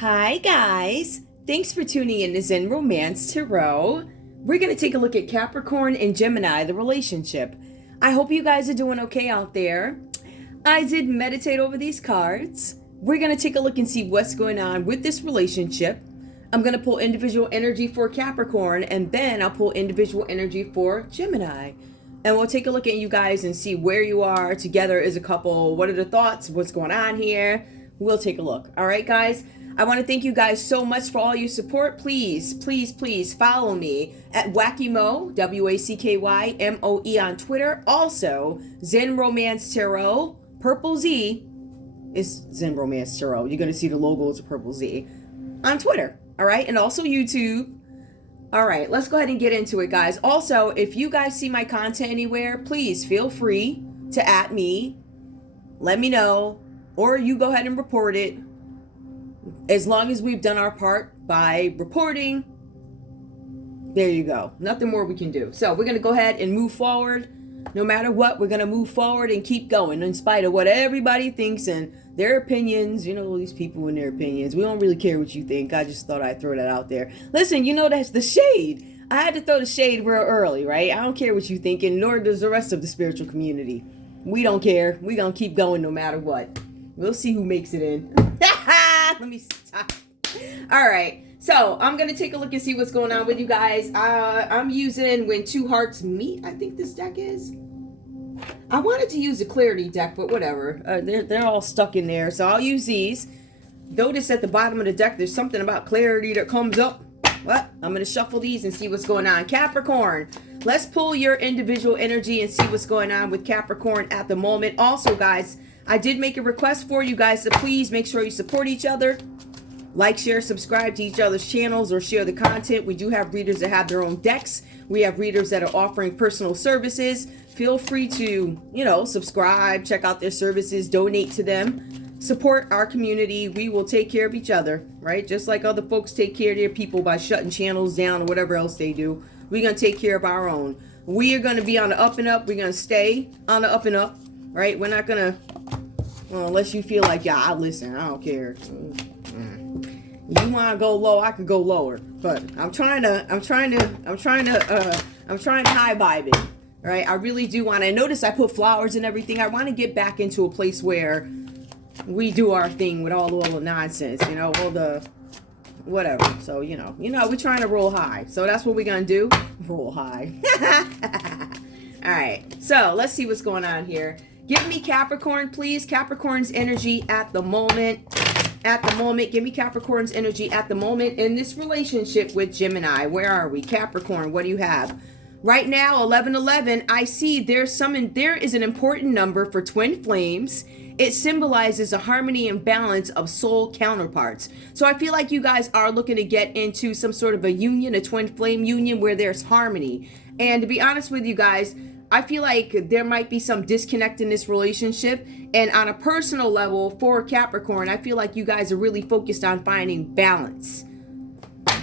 Hi guys, thanks for tuning in to Zen Romance Tarot. We're going to take a look at Capricorn and Gemini, the relationship. I hope you guys are doing okay out there. I did meditate over these cards. We're going to take a look and see what's going on with this relationship. I'm going to pull individual energy for Capricorn, and then I'll pull individual energy for Gemini. And we'll take a look at you guys and see where you are together as a couple. What are the thoughts? What's going on here? We'll take a look. All right, guys? I want to thank you guys so much for all your support. Please, please, please follow me at WackyMo, WACKYMOE on Twitter. Also, Zen Romance Tarot, purple Z is Zen Romance Tarot. You're going to see the logo is a purple Z on Twitter. All right, and also YouTube. All right, let's go ahead and get into it, guys. Also, if you guys see my content anywhere, please feel free to @ me, let me know, or you go ahead and report it. As long as we've done our part by reporting, there you go. Nothing more we can do. So we're going to go ahead and move forward. No matter what, we're going to move forward and keep going in spite of what everybody thinks and their opinions. You know, these people and their opinions. We don't really care what you think. I just thought I'd throw that out there. Listen, you know, that's the shade. I had to throw the shade real early, right? I don't care what you think, and nor does the rest of the spiritual community. We don't care. We're going to keep going no matter what. We'll see who makes it in. Let me stop. All right. So I'm going to take a look and see what's going on with you guys. I'm using When Two Hearts Meet, I think this deck is. I wanted to use a clarity deck, but whatever. They're all stuck in there. So I'll use these. Notice at the bottom of the deck, there's something about clarity that comes up. Well, I'm going to shuffle these and see what's going on. Capricorn, let's pull your individual energy and see what's going on with Capricorn at the moment. Also, guys, I did make a request for you guys to please make sure you support each other. Like, share, subscribe to each other's channels, or share the content. We do have readers that have their own decks. We have readers that are offering personal services. Feel free to, subscribe, check out their services, donate to them. Support our community. We will take care of each other, right? Just like other folks take care of their people by shutting channels down or whatever else they do. We're going to take care of our own. We are going to be on the up and up. We're going to stay on the up and up, right? We're not going to, well, unless you feel like, yeah, I'll listen. I don't care. You want to go low, I could go lower. But I'm trying to high vibe it. Right? I really do want to. Notice I put flowers and everything. I want to get back into a place where we do our thing with all the nonsense, all the whatever. So, we're trying to roll high. So that's what we're going to do. Roll high. All right. So let's see what's going on here. Give me Capricorn, please. Capricorn's energy at the moment. Give me Capricorn's energy at the moment in this relationship with Gemini. Where are we? Capricorn, what do you have? Right now, 1111, I see there is an important number for twin flames. It symbolizes a harmony and balance of soul counterparts. So I feel like you guys are looking to get into some sort of a union, a twin flame union where there's harmony. And to be honest with you guys, I feel like there might be some disconnect in this relationship. And on a personal level for Capricorn, I feel like you guys are really focused on finding balance.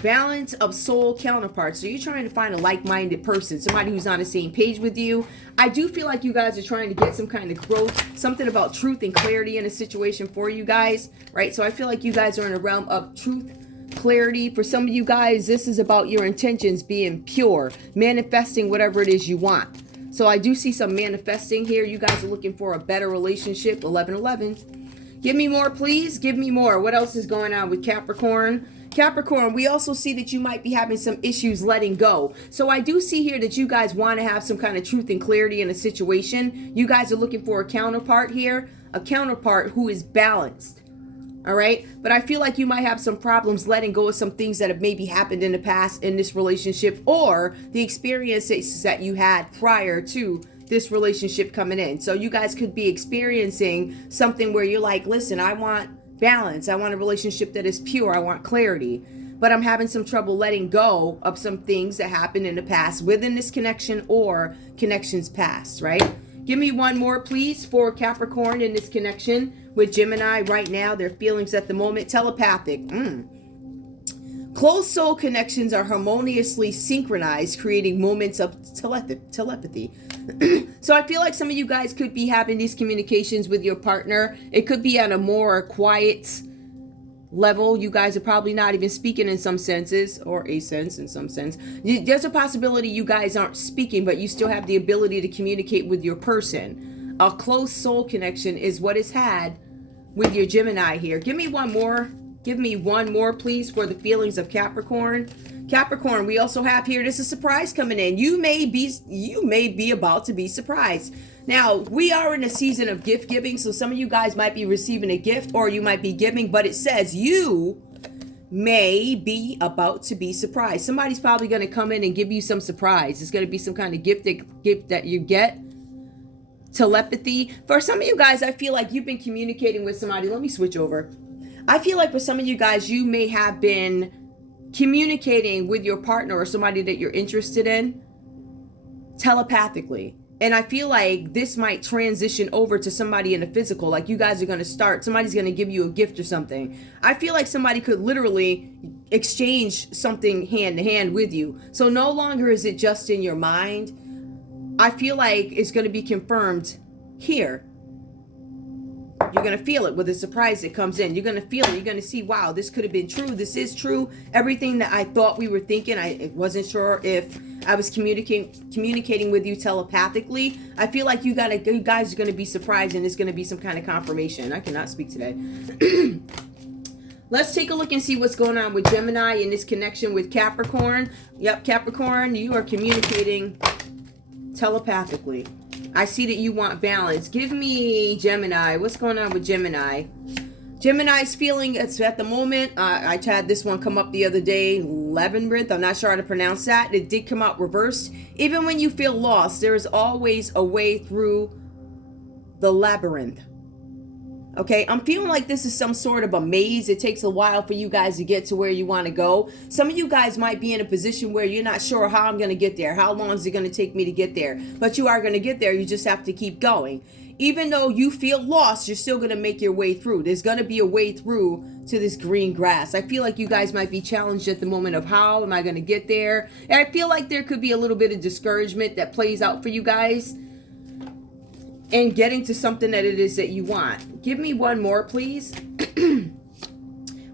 Balance of soul counterparts. So you're trying to find a like-minded person, somebody who's on the same page with you. I do feel like you guys are trying to get some kind of growth, something about truth and clarity in a situation for you guys, right? So I feel like you guys are in a realm of truth, clarity. For some of you guys, this is about your intentions being pure, manifesting whatever it is you want. So I do see some manifesting here. You guys are looking for a better relationship. 1111. Give me more, please. Give me more. What else is going on with Capricorn? Capricorn, we also see that you might be having some issues letting go. So I do see here that you guys want to have some kind of truth and clarity in a situation. You guys are looking for a counterpart here, a counterpart who is balanced. All right. But I feel like you might have some problems letting go of some things that have maybe happened in the past in this relationship, or the experiences that you had prior to this relationship coming in. So you guys could be experiencing something where you're like, listen, I want balance. I want a relationship that is pure. I want clarity, but I'm having some trouble letting go of some things that happened in the past within this connection or connections past, right? Give me one more, please, for Capricorn in this connection with Gemini right now. Their feelings at the moment. Telepathic. Close soul connections are harmoniously synchronized, creating moments of telepathy. So I feel like some of you guys could be having these communications with your partner. It could be on a more quiet level. You guys are probably not even speaking in some senses, or a sense in some sense. There's a possibility you guys aren't speaking, but you still have the ability to communicate with your person. A close soul connection is what is had with your Gemini here. Give me one more. Give me one more, please, for the feelings of Capricorn. Capricorn, we also have here, there's a surprise coming in. You may be about to be surprised. Now, we are in a season of gift giving, so some of you guys might be receiving a gift, or you might be giving, but it says you may be about to be surprised. Somebody's probably going to come in and give you some surprise. It's going to be some kind of gift that you get. Telepathy. For some of you guys, I feel like you've been communicating with somebody. Let me switch over. I feel like for some of you guys, you may have been communicating with your partner or somebody that you're interested in telepathically. And I feel like this might transition over to somebody in the physical. Like you guys are going to start, somebody's going to give you a gift or something. I feel like somebody could literally exchange something hand to hand with you. So no longer is it just in your mind. I feel like it's going to be confirmed here. You're going to feel it with a surprise that comes in. You're going to feel it. You're going to see, wow, this could have been true. This is true. Everything that I thought we were thinking, I wasn't sure if I was communicating with you telepathically. I feel like you guys are going to be surprised, and there's going to be some kind of confirmation. I cannot speak today. Let's take a look and see what's going on with Gemini in this connection with Capricorn. Yep, Capricorn, you are communicating telepathically. I see that you want balance. Give me Gemini. What's going on with Gemini? Gemini's feeling, it's at the moment, I had this one come up the other day, labyrinth. I'm not sure how to pronounce that. It did come out reversed. Even when you feel lost, there is always a way through the labyrinth. Okay, I'm feeling like this is some sort of a maze. It takes a while for you guys to get to where you want to go. Some of you guys might be in a position where you're not sure how I'm going to get there. How long is it going to take me to get there? But you are going to get there. You just have to keep going. Even though you feel lost, you're still going to make your way through. There's going to be a way through to this green grass. I feel like you guys might be challenged at the moment of how am I going to get there? And I feel like there could be a little bit of discouragement that plays out for you guys and getting to something that it is that you want. Give me one more, please.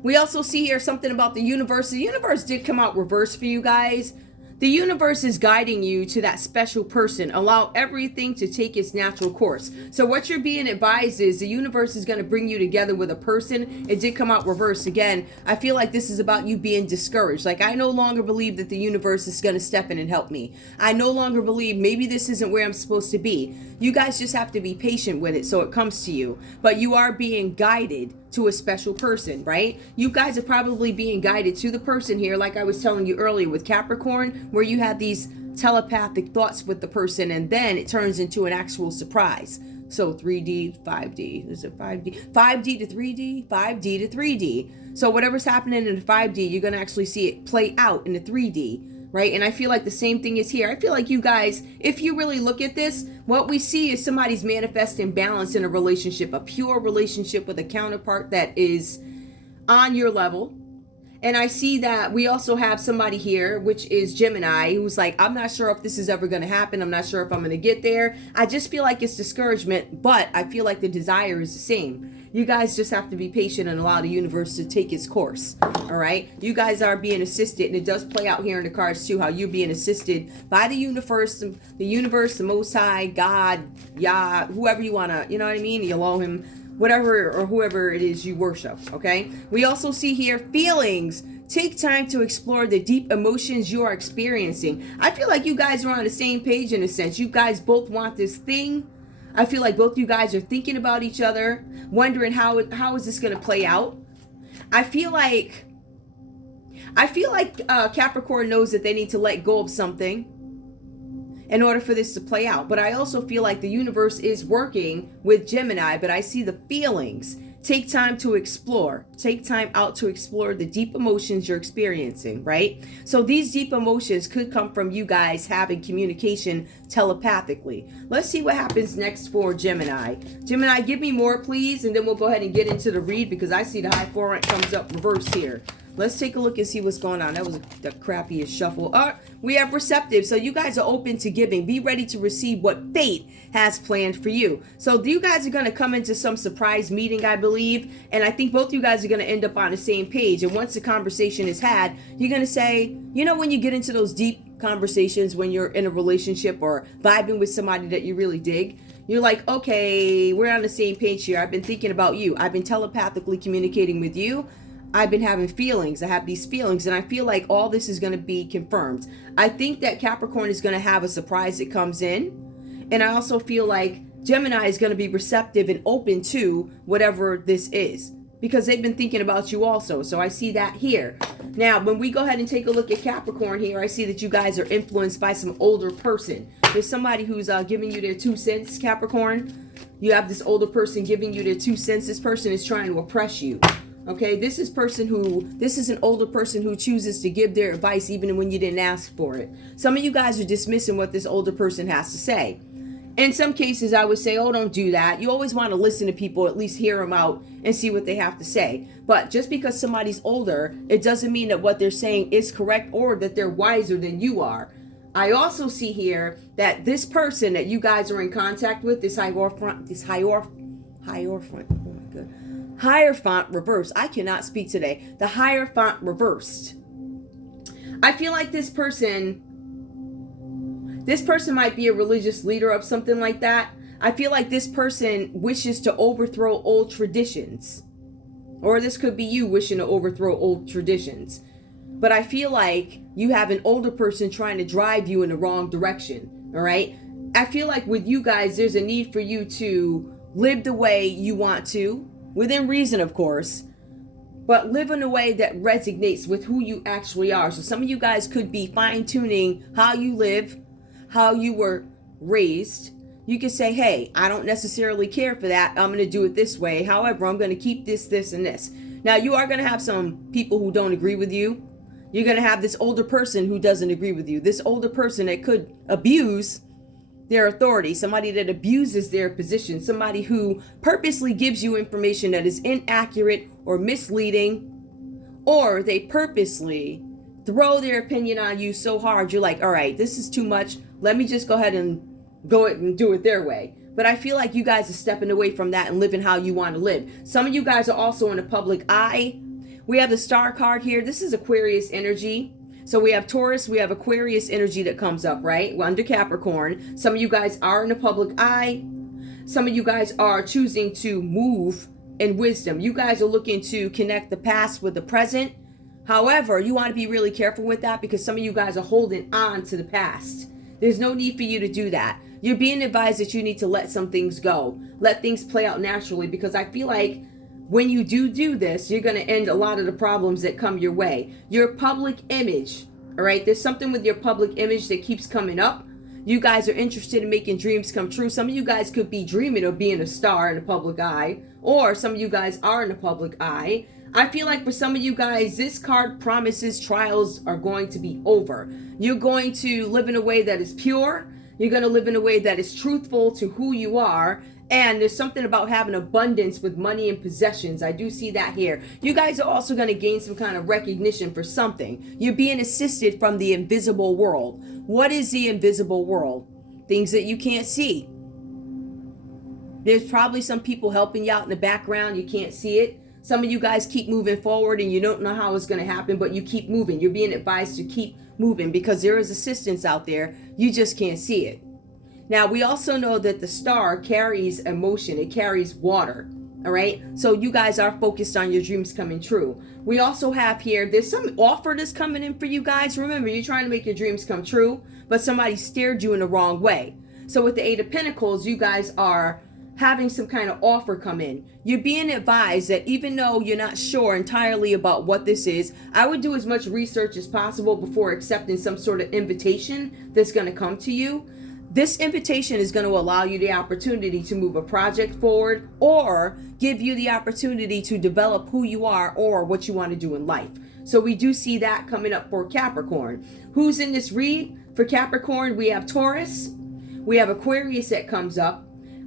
We also see here something about the universe. The universe did come out reverse for you guys. The universe is guiding you to that special person. Allow everything to take its natural course. So what you're being advised is the universe is going to bring you together with a person. It did come out reverse. Again, I feel like this is about you being discouraged. Like, I no longer believe that the universe is going to step in and help me. I no longer believe maybe this isn't where I'm supposed to be. You guys just have to be patient with it so it comes to you. But you are being guided to a special person, right? You guys are probably being guided to the person here, like I was telling you earlier with Capricorn, where you had these telepathic thoughts with the person, and then it turns into an actual surprise. So 3D, 5D, is it 5D? 5D to 3D, 5D to 3D. So whatever's happening in the 5D, you're going to actually see it play out in the 3D. Right? And I feel like the same thing is here. I feel like you guys, if you really look at this, what we see is somebody's manifesting balance in a relationship, a pure relationship with a counterpart that is on your level. And I see that we also have somebody here, which is Gemini, who's like, I'm not sure if this is ever going to happen. I'm not sure if I'm going to get there. I just feel like it's discouragement, but I feel like the desire is the same. You guys just have to be patient and allow the universe to take its course. All right. You guys are being assisted, and it does play out here in the cards too, how you're being assisted by the universe, the Most High, God, Yah, whoever you want to, you know what I mean? You allow him, whatever or whoever it is you worship. Okay. We also see here feelings. Take time to explore the deep emotions you are experiencing. I feel like you guys are on the same page in a sense. You guys both want this thing. I feel like both you guys are thinking about each other, wondering how is this going to play out. I feel like Capricorn knows that they need to let go of something in order for this to play out. But I also feel like the universe is working with Gemini, but I see the feelings. Take time to explore. Take time out to explore the deep emotions you're experiencing, right? So these deep emotions could come from you guys having communication telepathically. Let's see what happens next for Gemini. Gemini, give me more, please, and then we'll go ahead and get into the read because I see the High 4 rank comes up reverse here. Let's take a look and see what's going on. That was the crappiest shuffle. We have receptive. So you guys are open to giving. Be ready to receive what fate has planned for you. So you guys are going to come into some surprise meeting, I believe. And I think both you guys are going to end up on the same page. And once the conversation is had, you're going to say, you know, when you get into those deep conversations, when you're in a relationship or vibing with somebody that you really dig, you're like, okay, we're on the same page here. I've been thinking about you. I've been telepathically communicating with you. I've been having feelings. I have these feelings, and I feel like all this is going to be confirmed. I think that Capricorn is going to have a surprise that comes in. And I also feel like Gemini is going to be receptive and open to whatever this is, because they've been thinking about you also. So I see that here. Now, when we go ahead and take a look at Capricorn here, I see that you guys are influenced by some older person. There's somebody who's giving you their 2 cents, Capricorn. You have this older person giving you their 2 cents. This person is trying to oppress you. Okay, this is an older person who chooses to give their advice even when you didn't ask for it. Some of you guys are dismissing what this older person has to say. In some cases, I would say, oh, don't do that. You always want to listen to people, at least hear them out and see what they have to say. But just because somebody's older, it doesn't mean that what they're saying is correct or that they're wiser than you are. I also see here that this person that you guys are in contact with, this Hierophant, oh my God. Hierophant reversed. I cannot speak today. The Hierophant reversed. I feel like this person might be a religious leader of something like that. I feel like this person wishes to overthrow old traditions. Or this could be you wishing to overthrow old traditions. But I feel like you have an older person trying to drive you in the wrong direction. All right? I feel like with you guys, there's a need for you to live the way you want to. Within reason, of course, but live in a way that resonates with who you actually are. So some of you guys could be fine-tuning how you live, how you were raised. You could say, hey, I don't necessarily care for that. I'm going to do it this way. However, I'm going to keep this, this, and this. Now, you are going to have some people who don't agree with you. You're going to have this older person who doesn't agree with you. This older person that could abuse their authority, somebody that abuses their position, somebody who purposely gives you information that is inaccurate or misleading, or they purposely throw their opinion on you so hard you're like, all right, this is too much. Let me just go ahead and do it their way. But I feel like you guys are stepping away from that and living how you want to live. Some of you guys are also in the public eye. We have the Star card here. This is Aquarius energy. So we have Taurus, we have Aquarius energy that comes up, right? We're under Capricorn. Some of you guys are in the public eye. Some of you guys are choosing to move in wisdom. You guys are looking to connect the past with the present. However, you want to be really careful with that because some of you guys are holding on to the past. There's no need for you to do that. You're being advised that you need to let some things go. Let things play out naturally, because I feel like when you do this, you're going to end a lot of the problems that come your way. Your public image, all right? There's something with your public image that keeps coming up. You guys are interested in making dreams come true. Some of you guys could be dreaming of being a star in the public eye, or some of you guys are in the public eye. I feel like for some of you guys, this card promises trials are going to be over. You're going to live in a way that is pure. You're going to live in a way that is truthful to who you are. And there's something about having abundance with money and possessions. I do see that here. You guys are also going to gain some kind of recognition for something. You're being assisted from the invisible world. What is the invisible world? Things that you can't see. There's probably some people helping you out in the background. You can't see it. Some of you guys keep moving forward and you don't know how it's going to happen, but you keep moving. You're being advised to keep moving because there is assistance out there. You just can't see it. Now, we also know that the star carries emotion. It carries water. All right. So you guys are focused on your dreams coming true. We also have here, there's some offer that's coming in for you guys. Remember, you're trying to make your dreams come true, but somebody steered you in the wrong way. So with the Eight of Pentacles, you guys are having some kind of offer come in. You're being advised that even though you're not sure entirely about what this is, I would do as much research as possible before accepting some sort of invitation that's going to come to you. This invitation is going to allow you the opportunity to move a project forward or give you the opportunity to develop who you are or what you want to do in life. So we do see that coming up for Capricorn. Who's in this read? For Capricorn, we have Taurus. We have Aquarius that comes up.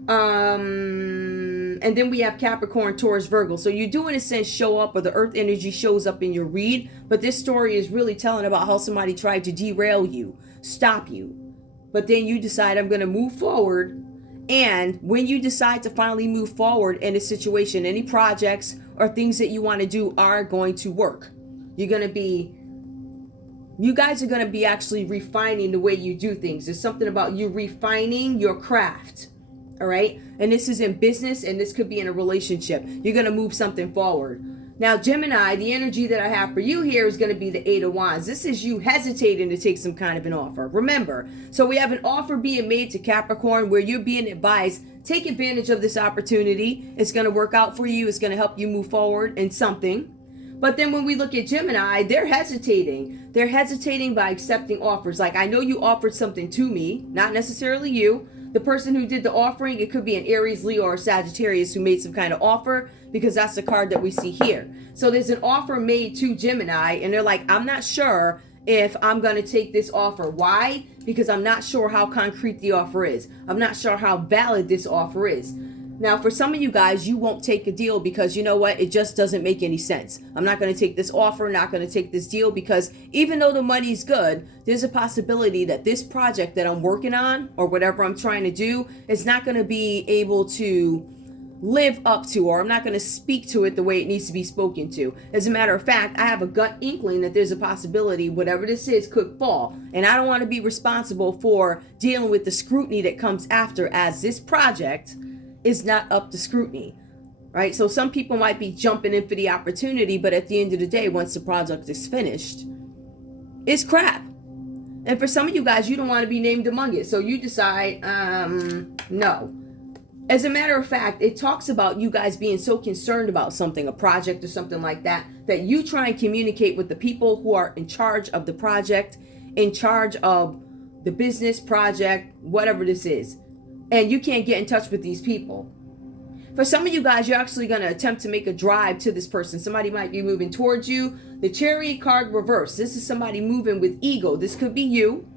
And And then we have Capricorn, Taurus, Virgo. So you do, in a sense, show up, or the earth energy shows up in your read. But this story is really telling about how somebody tried to derail you, stop you. But then you decide, I'm going to move forward. And when you decide to finally move forward in a situation, any projects or things that you want to do are going to work. You guys are going to be actually refining the way you do things. There's something about you refining your craft. All right. And this is in business, and this could be in a relationship. You're going to move something forward. Now, Gemini, the energy that I have for you here is going to be the Eight of Wands. This is you hesitating to take some kind of an offer. Remember, so we have an offer being made to Capricorn where you're being advised, take advantage of this opportunity. It's going to work out for you. It's going to help you move forward in something. But then when we look at Gemini, they're hesitating. They're hesitating by accepting offers. Like, I know you offered something to me, not necessarily you. The person who did the offering, it could be an Aries, Leo, or Sagittarius who made some kind of offer, because that's the card that we see here. So there's an offer made to Gemini, and they're like, I'm not sure if I'm going to take this offer. Why? Because I'm not sure how concrete the offer is. I'm not sure how valid this offer is. Now, for some of you guys, you won't take a deal because you know what? It just doesn't make any sense. I'm not going to take this offer, not going to take this deal, because even though the money's good, there's a possibility that this project that I'm working on or whatever I'm trying to do is not going to be able to live up to, or I'm not going to speak to it the way it needs to be spoken to. As a matter of fact, I have a gut inkling that there's a possibility whatever this is could fall. And I don't want to be responsible for dealing with the scrutiny that comes after, as this project is not up to scrutiny, right? So some people might be jumping in for the opportunity, but at the end of the day, once the project is finished, it's crap. And for some of you guys, you don't want to be named among it. So you decide, no. As a matter of fact, it talks about you guys being so concerned about something, a project or something like that, that you try and communicate with the people who are in charge of the project, in charge of the business project, whatever this is. And you can't get in touch with these people. For some of you guys, you're actually going to attempt to make a drive to this person. Somebody might be moving towards you. The Chariot card reversed. This is somebody moving with ego. This could be you,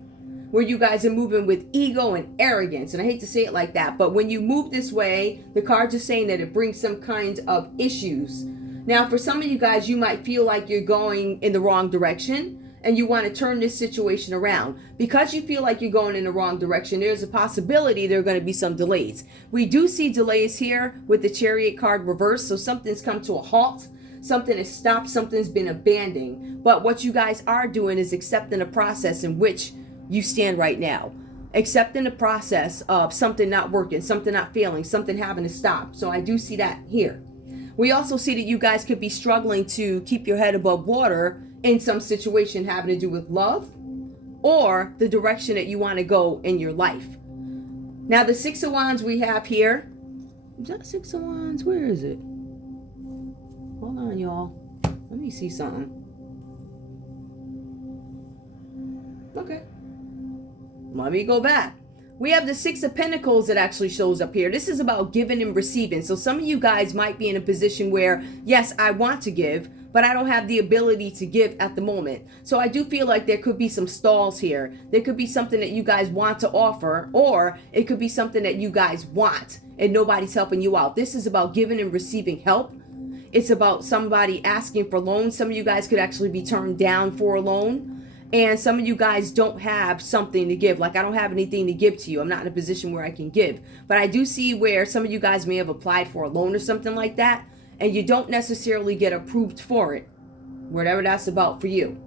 where you guys are moving with ego and arrogance. And I hate to say it like that, but when you move this way, the cards are saying that it brings some kind of issues. Now, for some of you guys, you might feel like you're going in the wrong direction, and you want to turn this situation around. Because you feel like you're going in the wrong direction, there's a possibility there are going to be some delays. We do see delays here with the Chariot card reversed. So something's come to a halt. Something has stopped. Something's been abandoned. But what you guys are doing is accepting the process in which you stand right now. Accepting the process of something not working, something not failing, something having to stop. So I do see that here. We also see that you guys could be struggling to keep your head above water in some situation having to do with love or the direction that you want to go in your life. Now, the Six of Wands we have here. Is that Six of Wands? Where is it? Hold on, y'all. Let me see something. Okay. Let me go back. We have the Six of Pentacles that actually shows up here. This is about giving and receiving. So some of you guys might be in a position where, yes, I want to give, but I don't have the ability to give at the moment. So I do feel like there could be some stalls here. There could be something that you guys want to offer, or it could be something that you guys want and nobody's helping you out. This is about giving and receiving help. It's about somebody asking for loans. Some of you guys could actually be turned down for a loan. And some of you guys don't have something to give. Like, I don't have anything to give to you. I'm not in a position where I can give. But I do see where some of you guys may have applied for a loan or something like that, and you don't necessarily get approved for it, whatever that's about for you.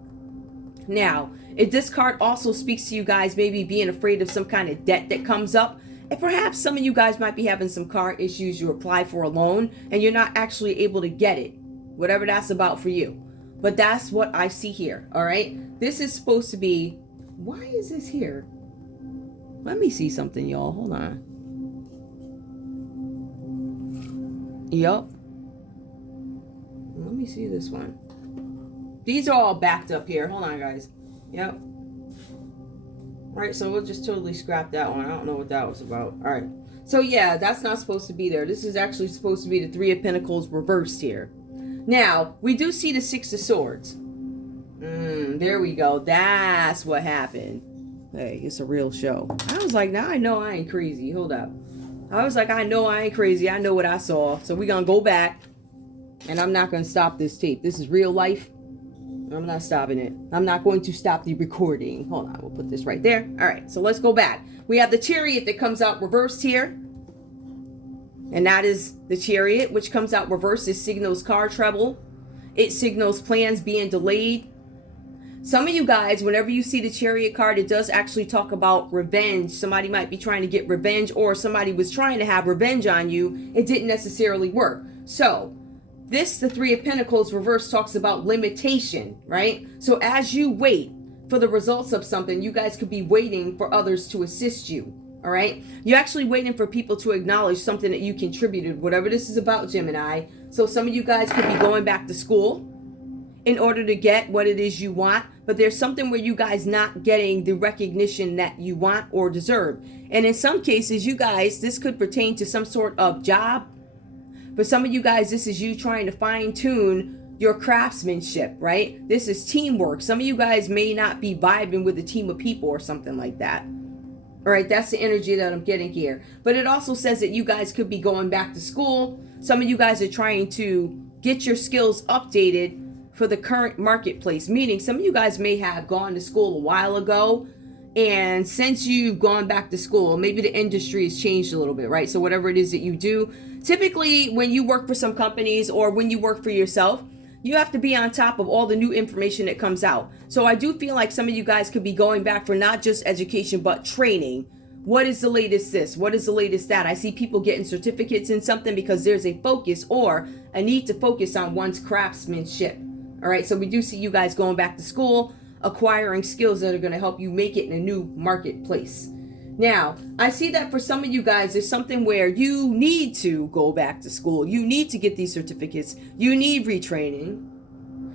Now, if this card also speaks to you guys maybe being afraid of some kind of debt that comes up, and perhaps some of you guys might be having some car issues. You apply for a loan and you're not actually able to get it, whatever that's about for you. But that's what I see here, all right? This is supposed to be, why is this here? Let me see something, y'all. Hold on. Yup. Let me see this one. These are all backed up here. Hold on, guys. Yep. All right, so we'll just totally scrap that one. I don't know what that was about. All right. So, yeah, that's not supposed to be there. This is actually supposed to be the Three of Pentacles reversed here. Now, we do see the Six of Swords. There we go. That's what happened. Hey, it's a real show. I was like, now I know I ain't crazy. Hold up. I was like, I know I ain't crazy. I know what I saw. So we're going to go back. And I'm not going to stop this tape. This is real life. I'm not stopping it. I'm not going to stop the recording. Hold on. We'll put this right there. All right. So let's go back. We have the Chariot that comes out reversed here. And that is the Chariot, which comes out reversed. It signals car trouble. It signals plans being delayed. Some of you guys, whenever you see the Chariot card, it does actually talk about revenge. Somebody might be trying to get revenge, or somebody was trying to have revenge on you. It didn't necessarily work. So this, the Three of Pentacles reverse, talks about limitation, right? So as you wait for the results of something, you guys could be waiting for others to assist you. All right. You're actually waiting for people to acknowledge something that you contributed, whatever this is about, Gemini. So some of you guys could be going back to school in order to get what it is you want. But there's something where you guys not getting the recognition that you want or deserve. And in some cases, you guys, this could pertain to some sort of job. For some of you guys, this is you trying to fine tune your craftsmanship, right? This is teamwork. Some of you guys may not be vibing with a team of people or something like that. All right, that's the energy that I'm getting here. But it also says that you guys could be going back to school. Some of you guys are trying to get your skills updated for the current marketplace. Meaning some of you guys may have gone to school a while ago. And since you've gone back to school, maybe the industry has changed a little bit, right? So whatever it is that you do, typically when you work for some companies or when you work for yourself, you have to be on top of all the new information that comes out. So I do feel like some of you guys could be going back for not just education, but training. What is the latest this? What is the latest that? I see people getting certificates in something because there's a focus or a need to focus on one's craftsmanship. All right, so we do see you guys going back to school, acquiring skills that are going to help you make it in a new marketplace. Now, I see that for some of you guys, there's something where you need to go back to school. You need to get these certificates. You need retraining.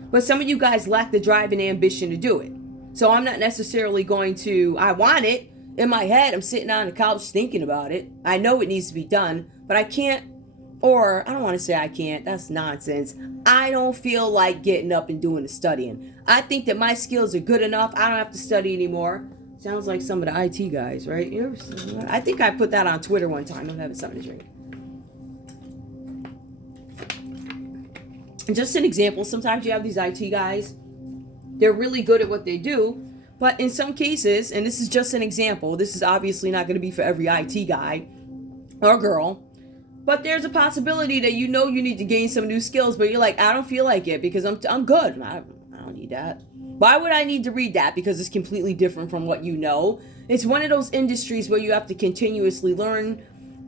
But some of you guys lack the drive and ambition to do it. So I'm not necessarily going to, I want it. In my head, I'm sitting on the couch thinking about it. I know it needs to be done, but I can't, or I don't want to say I can't. That's nonsense. I don't feel like getting up and doing the studying. I think that my skills are good enough. I don't have to study anymore. Sounds like some of the IT guys, right? I think I put that on Twitter one time. I'm having something to drink. And just an example, sometimes you have these IT guys. They're really good at what they do. But in some cases, and this is just an example, this is obviously not going to be for every IT guy or girl. But there's a possibility that you know you need to gain some new skills, but you're like, I don't feel like it because I'm good. I don't need that. Why would I need to read that? Because it's completely different from what you know. It's one of those industries where you have to continuously learn,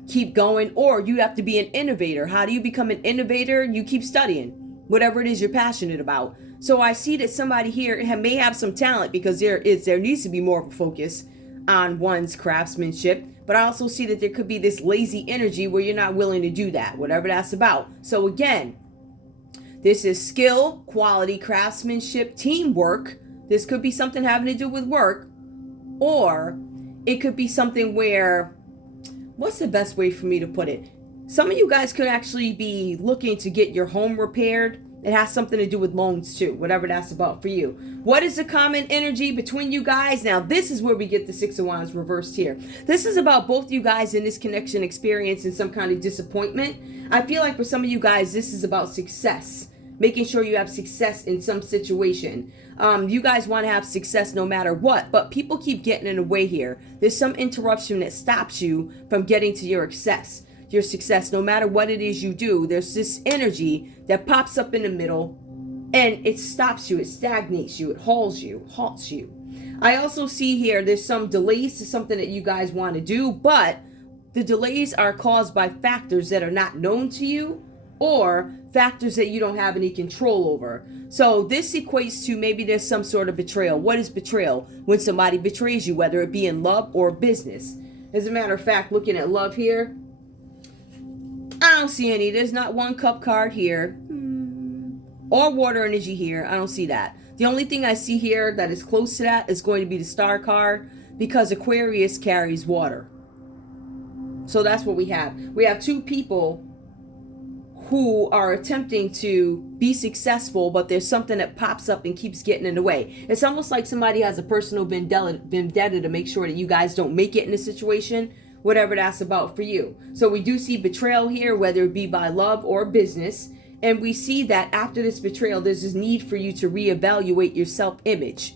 keep going, or you have to be an innovator. How do you become an innovator? You keep studying, whatever it is you're passionate about. So I see that somebody here may have some talent because there needs to be more of a focus on one's craftsmanship. But I also see that there could be this lazy energy where you're not willing to do that, whatever that's about. So again, this is skill, quality, craftsmanship, teamwork. This could be something having to do with work. Or it could be something where, what's the best way for me to put it? Some of you guys could actually be looking to get your home repaired. It has something to do with loans too, whatever that's about for you. What is the common energy between you guys? Now, this is where we get the Six of Wands reversed here. This is about both you guys in this connection experiencing some kind of disappointment. I feel like for some of you guys, this is about success. Making sure you have success in some situation. You guys want to have success no matter what, but people keep getting in the way here. There's some interruption that stops you from getting to your success, no matter what it is you do. There's this energy that pops up in the middle and it stops you, it stagnates you, it halts you. I also see here there's some delays to something that you guys want to do, but the delays are caused by factors that are not known to you or factors that you don't have any control over. So this equates to maybe there's some sort of betrayal. What is betrayal? When somebody betrays you, whether it be in love or business. As a matter of fact, looking at love here, I don't see any. There's not one cup card here. Or water energy here. I don't see that. The only thing I see here that is close to that is going to be the star card, because Aquarius carries water. So that's what we have. We have two people who are attempting to be successful, but there's something that pops up and keeps getting in the way. It's almost like somebody has a personal vendetta to make sure that you guys don't make it in a situation whatever that's about for you. So we do see betrayal here, whether it be by love or business. And we see that after this betrayal, there's this need for you to reevaluate your self-image,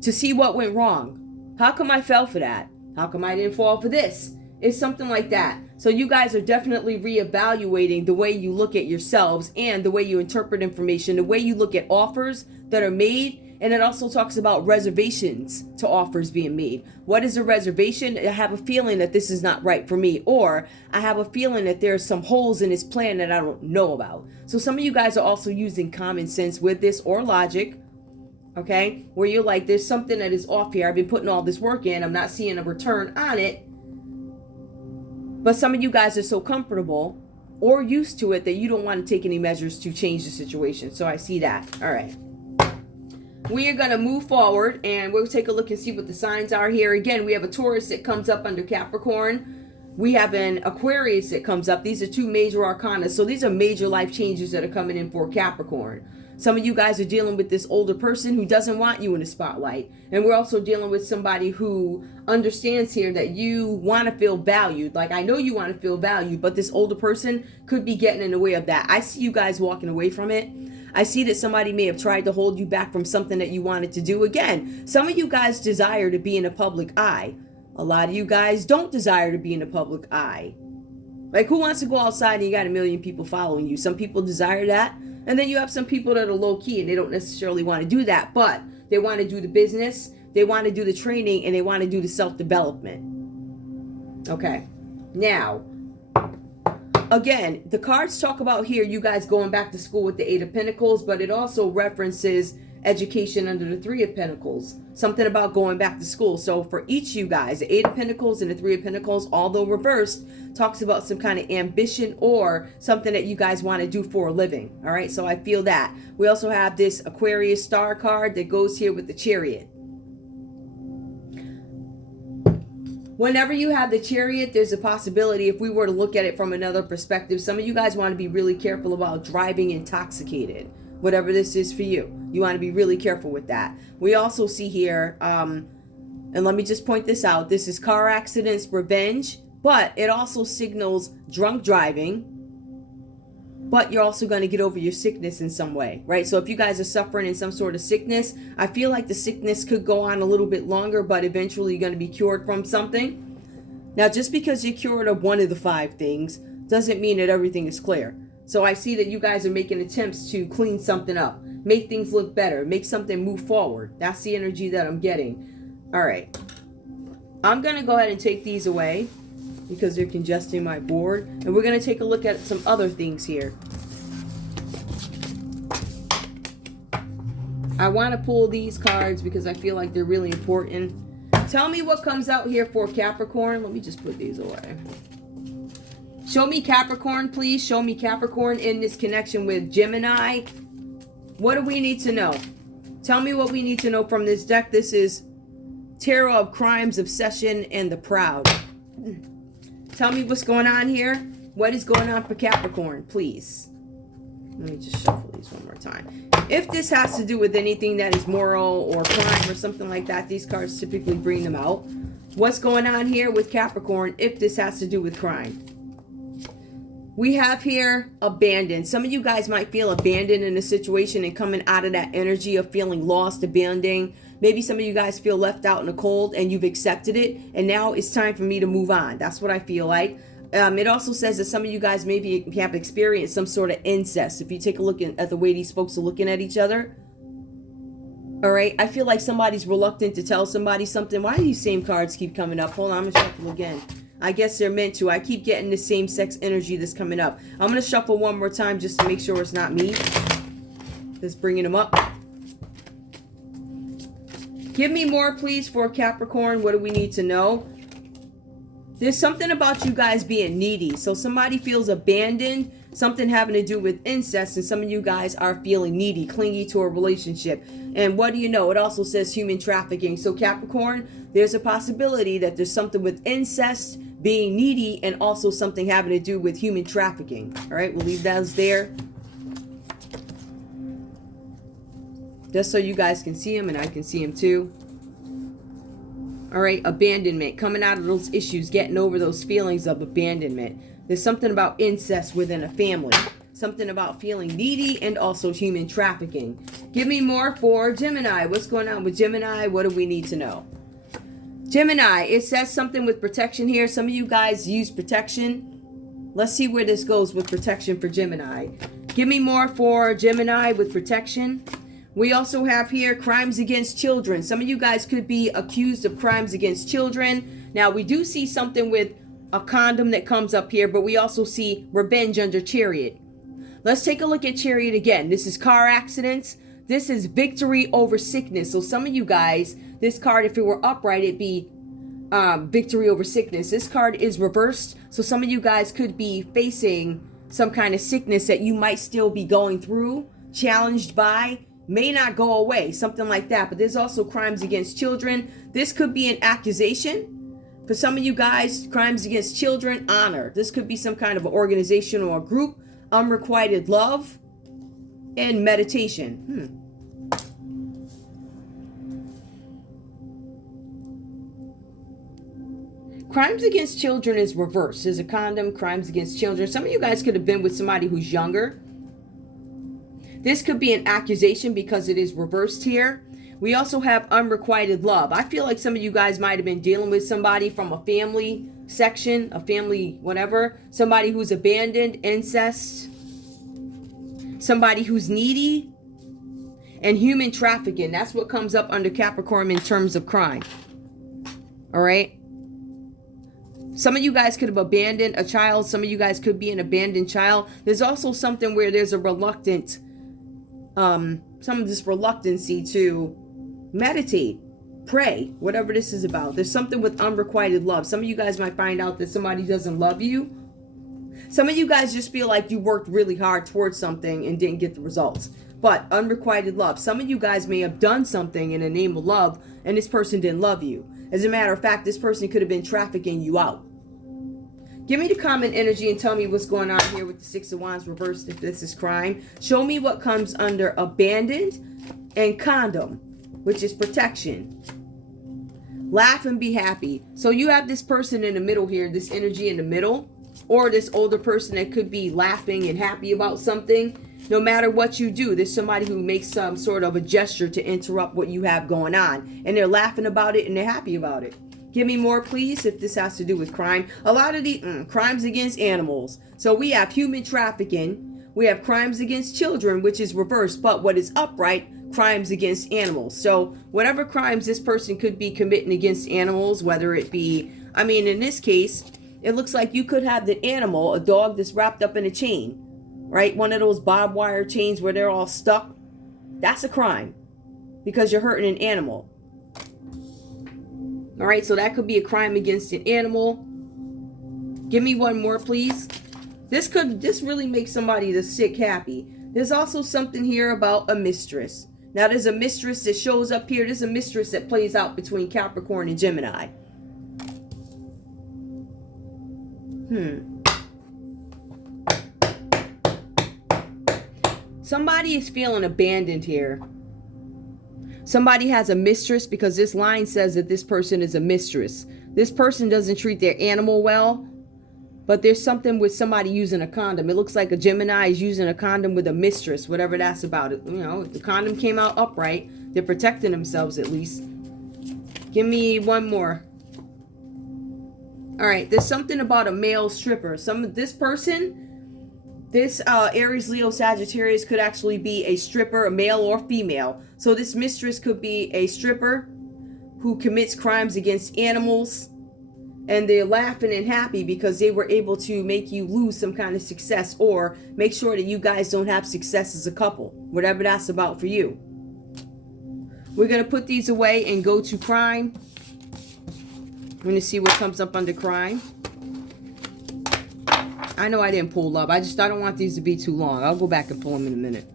to see what went wrong. How come I fell for that? How come I didn't fall for this? It's something like that. So you guys are definitely reevaluating the way you look at yourselves and the way you interpret information, the way you look at offers that are made. And it also talks about reservations to offers being made. What is a reservation? I have a feeling that this is not right for me, or I have a feeling that there's some holes in this plan that I don't know about. So some of you guys are also using common sense with this, or logic, okay? Where you're like, there's something that is off here. I've been putting all this work in. I'm not seeing a return on it. But some of you guys are so comfortable or used to it that you don't want to take any measures to change the situation. So I see that. All right. We are going to move forward and we'll take a look and see what the signs are here. Again, we have a Taurus that comes up under Capricorn. We have an Aquarius that comes up. These are two major arcana. So these are major life changes that are coming in for Capricorn. Some of you guys are dealing with this older person who doesn't want you in the spotlight. And we're also dealing with somebody who understands here that you want to feel valued. Like, I know you want to feel valued, but this older person could be getting in the way of that. I see you guys walking away from it. I see that somebody may have tried to hold you back from something that you wanted to do. Again, some of you guys desire to be in a public eye. A lot of you guys don't desire to be in a public eye. Like, who wants to go outside and you got a million people following you? Some people desire that. And then you have some people that are low key and they don't necessarily want to do that, but they want to do the business, they want to do the training, and they want to do the self-development. Okay. Now, again, the cards talk about here you guys going back to school with the Eight of Pentacles, but it also references education under the Three of Pentacles. Something about going back to school. So for each of you guys, the Eight of Pentacles and the Three of Pentacles, although reversed, talks about some kind of ambition or something that you guys want to do for a living. All right, so I feel that. We also have this Aquarius star card that goes here with the Chariot. Whenever you have the Chariot, there's a possibility, if we were to look at it from another perspective, some of you guys want to be really careful about driving intoxicated. Whatever this is for you, you want to be really careful with that. We also see here, and let me just point this out, this is car accidents, revenge, but it also signals drunk driving, but you're also going to get over your sickness in some way, right? So if you guys are suffering in some sort of sickness, I feel like the sickness could go on a little bit longer, but eventually you're going to be cured from something. Now, just because you're cured of one of the 5 things doesn't mean that everything is clear. So I see that you guys are making attempts to clean something up, make things look better, make something move forward. That's the energy that I'm getting. All right. I'm going to go ahead and take these away because they're congesting my board. And we're going to take a look at some other things here. I want to pull these cards because I feel like they're really important. Tell me what comes out here for Capricorn. Let me just put these away. Show me Capricorn, please. Show me Capricorn in this connection with Gemini. What do we need to know? Tell me what we need to know from this deck. This is Tarot of Crimes, Obsession, and the Proud. Tell me what's going on here. What is going on for Capricorn, please? Let me just shuffle these one more time. If this has to do with anything that is moral or crime or something like that, these cards typically bring them out. What's going on here with Capricorn if this has to do with crime? We have here abandoned. Some of you guys might feel abandoned in a situation and coming out of that energy of feeling lost, abandoned. Maybe some of you guys feel left out in the cold and you've accepted it. And now it's time for me to move on. That's what I feel like. It also says that some of you guys maybe have experienced some sort of incest. If you take a look at the way these folks are looking at each other. All right. I feel like somebody's reluctant to tell somebody something. Why do these same cards keep coming up? Hold on. I'm going to shuffle again. I guess they're meant to. I keep getting the same sex energy that's coming up. I'm going to shuffle one more time just to make sure it's not me that's bringing them up. Give me more, please, for Capricorn. What do we need to know? There's something about you guys being needy. So somebody feels abandoned, something having to do with incest, and some of you guys are feeling needy, clingy to a relationship. And what do you know? It also says human trafficking. So Capricorn, there's a possibility that there's something with incest, being needy, and also something having to do with human trafficking. All right, we'll leave those there. Just so you guys can see them and I can see them too. All right, abandonment, coming out of those issues, getting over those feelings of abandonment. There's something about incest within a family. Something about feeling needy and also human trafficking. Give me more for Gemini. What's going on with Gemini? What do we need to know? Gemini, it says something with protection here. Some of you guys use protection. Let's see where this goes with protection for Gemini. Give me more for Gemini with protection. We also have here crimes against children. Some of you guys could be accused of crimes against children. Now, we do see something with a condom that comes up here, but we also see revenge under Chariot. Let's take a look at Chariot again. This is car accidents. This is victory over sickness. So some of you guys, this card, if it were upright, it'd be victory over sickness. This card is reversed. So some of you guys could be facing some kind of sickness that you might still be going through, challenged by, may not go away, something like that. But there's also crimes against children. This could be an accusation. For some of you guys, crimes against children, honor. This could be some kind of an organization or a group. Unrequited love and meditation. Crimes against children is reversed. There's a condom, crimes against children. Some of you guys could have been with somebody who's younger. This could be an accusation because it is reversed here. We also have unrequited love. I feel like some of you guys might have been dealing with somebody from a family section, a family whatever, somebody who's abandoned, incest, somebody who's needy, and human trafficking. That's what comes up under Capricorn in terms of crime. All right. Some of you guys could have abandoned a child. Some of you guys could be an abandoned child. There's also something where there's a reluctant, some of this reluctancy to meditate, pray, whatever this is about. There's something with unrequited love. Some of you guys might find out that somebody doesn't love you. Some of you guys just feel like you worked really hard towards something and didn't get the results. But unrequited love. Some of you guys may have done something in the name of love and this person didn't love you. As a matter of fact, this person could have been trafficking you out. Give me the common energy and tell me what's going on here with the Six of Wands reversed if this is crime. Show me what comes under abandoned and condom, which is protection. Laugh and be happy. So you have this person in the middle here, this energy in the middle, or this older person that could be laughing and happy about something. No matter what you do, there's somebody who makes some sort of a gesture to interrupt what you have going on. And they're laughing about it and they're happy about it. Give me more, please, if this has to do with crime. A lot of the crimes against animals. So we have human trafficking. We have crimes against children, which is reversed. But what is upright, crimes against animals. So whatever crimes this person could be committing against animals, whether it be, I mean, in this case, it looks like you could have the animal, a dog that's wrapped up in a chain, right? One of those barbed wire chains where they're all stuck. That's a crime because you're hurting an animal. All right, so that could be a crime against an animal. Give me one more, please. This really makes somebody that's sick happy. There's also something here about a mistress. Now, there's a mistress that shows up here. There's a mistress that plays out between Capricorn and Gemini. Somebody is feeling abandoned here. Somebody has a mistress because this line says that this person is a mistress. This person doesn't treat their animal well, but there's something with somebody using a condom. It looks like a Gemini is using a condom with a mistress, whatever that's about. You know, if the condom came out upright, they're protecting themselves at least. Give me one more. All right, there's something about a male stripper. This person, this Aries, Leo, Sagittarius could actually be a stripper, a male or female. So this mistress could be a stripper who commits crimes against animals. And they're laughing and happy because they were able to make you lose some kind of success or make sure that you guys don't have success as a couple. Whatever that's about for you. We're going to put these away and go to crime. I'm going to see what comes up under crime. I know I didn't pull love. I don't want these to be too long. I'll go back and pull them in a minute.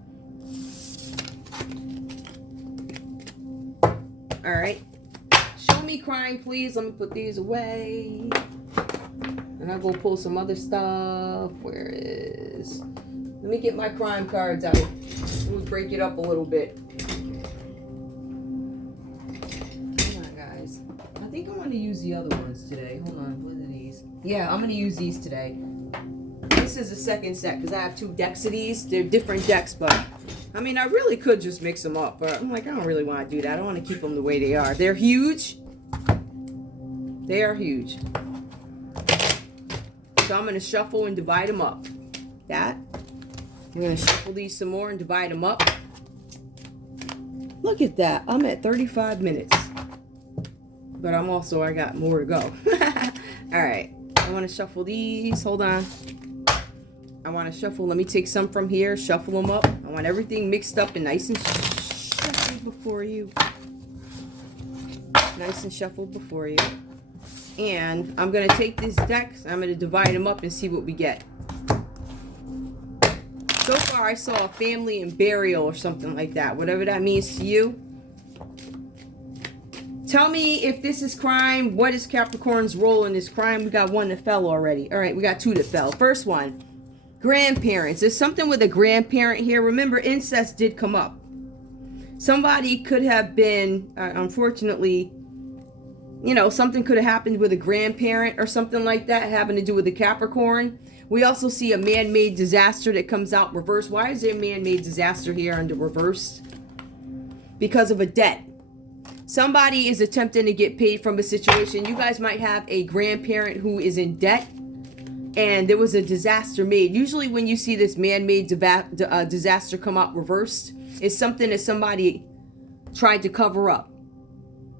All right. Show me crime, please. Let me put these away. And I'll go pull some other stuff. Where is... Let me get my crime cards out. Let me break it up a little bit. Come on, guys. I think I'm going to use the other ones today. Hold on. What are these? Yeah, I'm going to use these today. This is the second set because I have 2 decks of these. They're different decks, but I mean, I really could just mix them up. But I'm like, I don't really want to do that. I want to keep them the way they are. They're huge. They are huge. So I'm going to shuffle and divide them up. That. I'm going to shuffle these some more and divide them up. Look at that. I'm at 35 minutes. But I got more to go. All right. I want to shuffle these. Hold on. I want to shuffle. Let me take some from here. Shuffle them up. I want everything mixed up and nice and shuffled before you. Nice and shuffled before you. And I'm going to take this deck. I'm going to divide them up and see what we get. So far, I saw a family and burial or something like that. Whatever that means to you. Tell me if this is crime. What is Capricorn's role in this crime? We got 1 that fell already. All right, we got 2 that fell. First one, grandparents. There's something with a grandparent here. Remember, incest did come up. Somebody could have been, unfortunately, you know, something could have happened with a grandparent or something like that having to do with the Capricorn. We also see a man-made disaster that comes out reversed. Why is there a man-made disaster here under reversed? Because of a debt. Somebody is attempting to get paid from a situation. You guys might have a grandparent who is in debt and there was a disaster made. Usually when you see this man-made disaster come out reversed, it's something that somebody tried to cover up.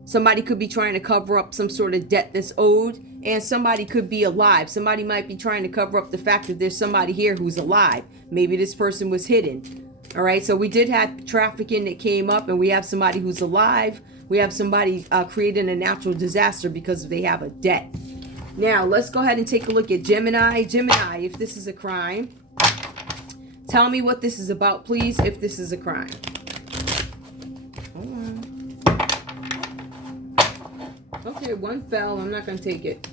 Somebody could be trying to cover up some sort of debt that's owed, and somebody could be alive. Somebody might be trying to cover up the fact that there's somebody here who's alive. Maybe this person was hidden. All right, so we did have trafficking that came up, and we have somebody who's alive. We have somebody creating a natural disaster because they have a debt. Now, let's go ahead and take a look at Gemini. Gemini, if this is a crime, tell me what this is about, please, if this is a crime. Hold on. Okay, 1 fell. I'm not going to take it.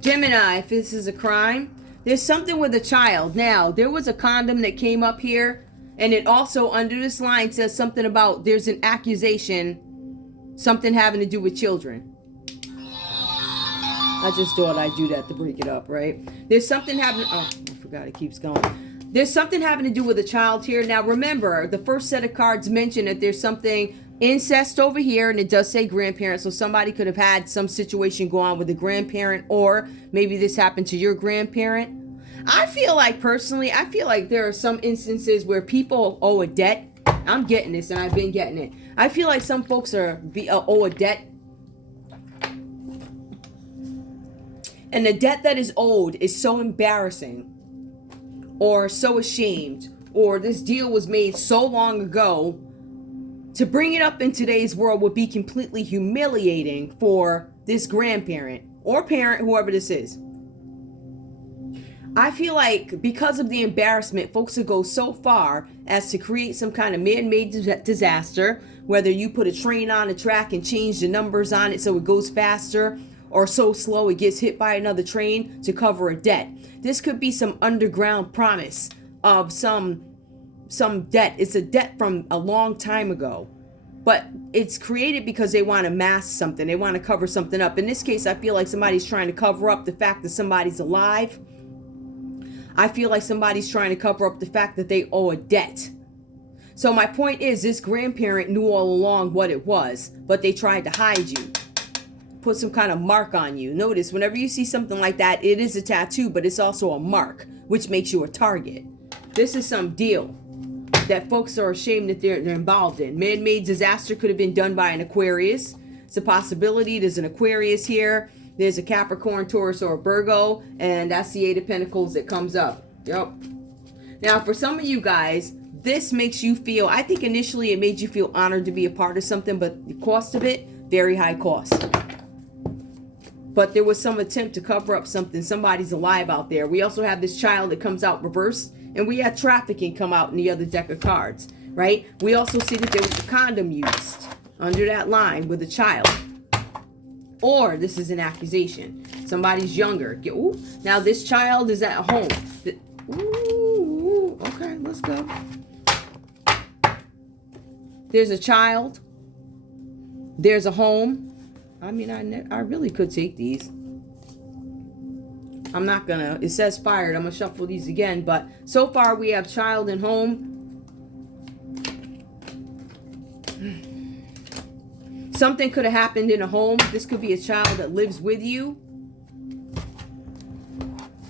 Gemini, if this is a crime, there's something with a child. Now, there was a condom that came up here, and it also, under this line, says something about there's an accusation, something having to do with children. I just thought I'd do that to break it up, right? There's something happening. Oh, I forgot it keeps going. There's something having to do with a child here. Now, remember, the first set of cards mentioned that there's something incest over here, and it does say grandparent. So somebody could have had some situation go on with a grandparent, or maybe this happened to your grandparent. I feel like, personally, there are some instances where people owe a debt. I'm getting this, and I've been getting it. I feel like some folks owe a debt. And the debt that is owed is so embarrassing, or so ashamed, or this deal was made so long ago, to bring it up in today's world would be completely humiliating for this grandparent or parent, whoever this is. I feel like because of the embarrassment, folks would go so far as to create some kind of man-made disaster, whether you put a train on a track and change the numbers on it so it goes faster, or so slow it gets hit by another train to cover a debt. This could be some underground promise of some debt. It's a debt from a long time ago, but it's created because they want to mask something. They want to cover something up. In this case, I feel like somebody's trying to cover up the fact that somebody's alive. I feel like somebody's trying to cover up the fact that they owe a debt. So my point is, this grandparent knew all along what it was, but they tried to hide you. Put some kind of mark on you. Notice, whenever you see something like that, it is a tattoo, but it's also a mark, which makes you a target. This is some deal that folks are ashamed that they're involved in. Man-made disaster could have been done by an Aquarius. It's a possibility. There's an Aquarius here. There's a Capricorn, Taurus, or a Virgo, and that's the 8 of Pentacles that comes up. Yep. Now, for some of you guys, this makes you feel, I think initially it made you feel honored to be a part of something, but the cost of it, very high cost. But there was some attempt to cover up something. Somebody's alive out there. We also have this child that comes out reversed, and we had trafficking come out in the other deck of cards, right? We also see that there was a condom used under that line with a child. Or this is an accusation. Somebody's younger. Ooh, now this child is at home. Ooh, okay, let's go. There's a child. There's a home. I mean, I really could take these. I'm not gonna, it says fired. I'm gonna shuffle these again, but so far we have child and home. Something could have happened in a home. This could be a child that lives with you.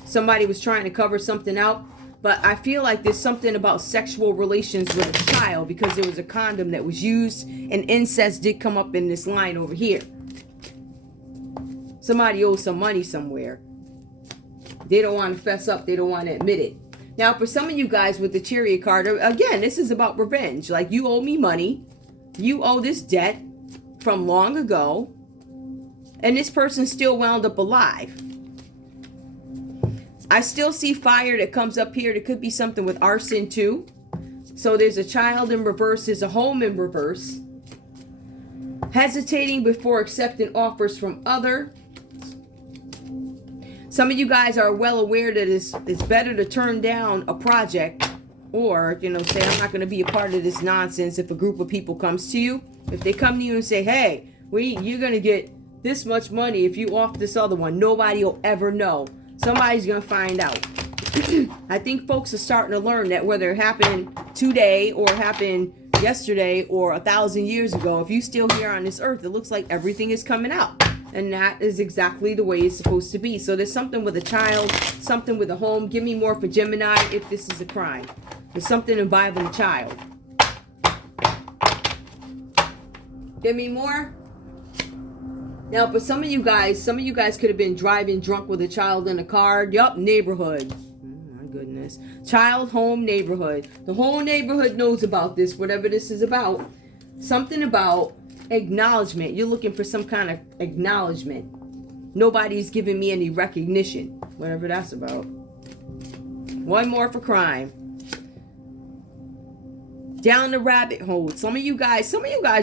Somebody was trying to cover something out, but I feel like there's something about sexual relations with a child because there was a condom that was used, and incest did come up in this line over here. Somebody owes some money somewhere. They don't want to fess up. They don't want to admit it. Now, for some of you guys with the Chariot card, again, this is about revenge. Like, you owe me money. You owe this debt from long ago. And this person still wound up alive. I still see fire that comes up here. There could be something with arson too. So there's a child in reverse. There's a home in reverse. Hesitating before accepting offers from other. Some of you guys are well aware that it's better to turn down a project or, you know, say, I'm not going to be a part of this nonsense if a group of people comes to you. If they come to you and say, hey, you're going to get this much money if you off this other one. Nobody will ever know. Somebody's going to find out. I think folks are starting to learn that whether it happened today or happened yesterday or 1,000 years ago, if you still here on this earth, it looks like everything is coming out. And that is exactly the way it's supposed to be. So there's something with a child, something with a home. Give me more for Gemini if this is a crime. There's something involving a child. Give me more. Now, for some of you guys could have been driving drunk with a child in a car. Yup, neighborhood. Oh, my goodness. Child, home, neighborhood. The whole neighborhood knows about this, whatever this is about. Something about acknowledgement. You're looking for some kind of acknowledgement. Nobody's giving me any recognition, whatever that's about. One more for crime. Down the rabbit hole. Some of you guys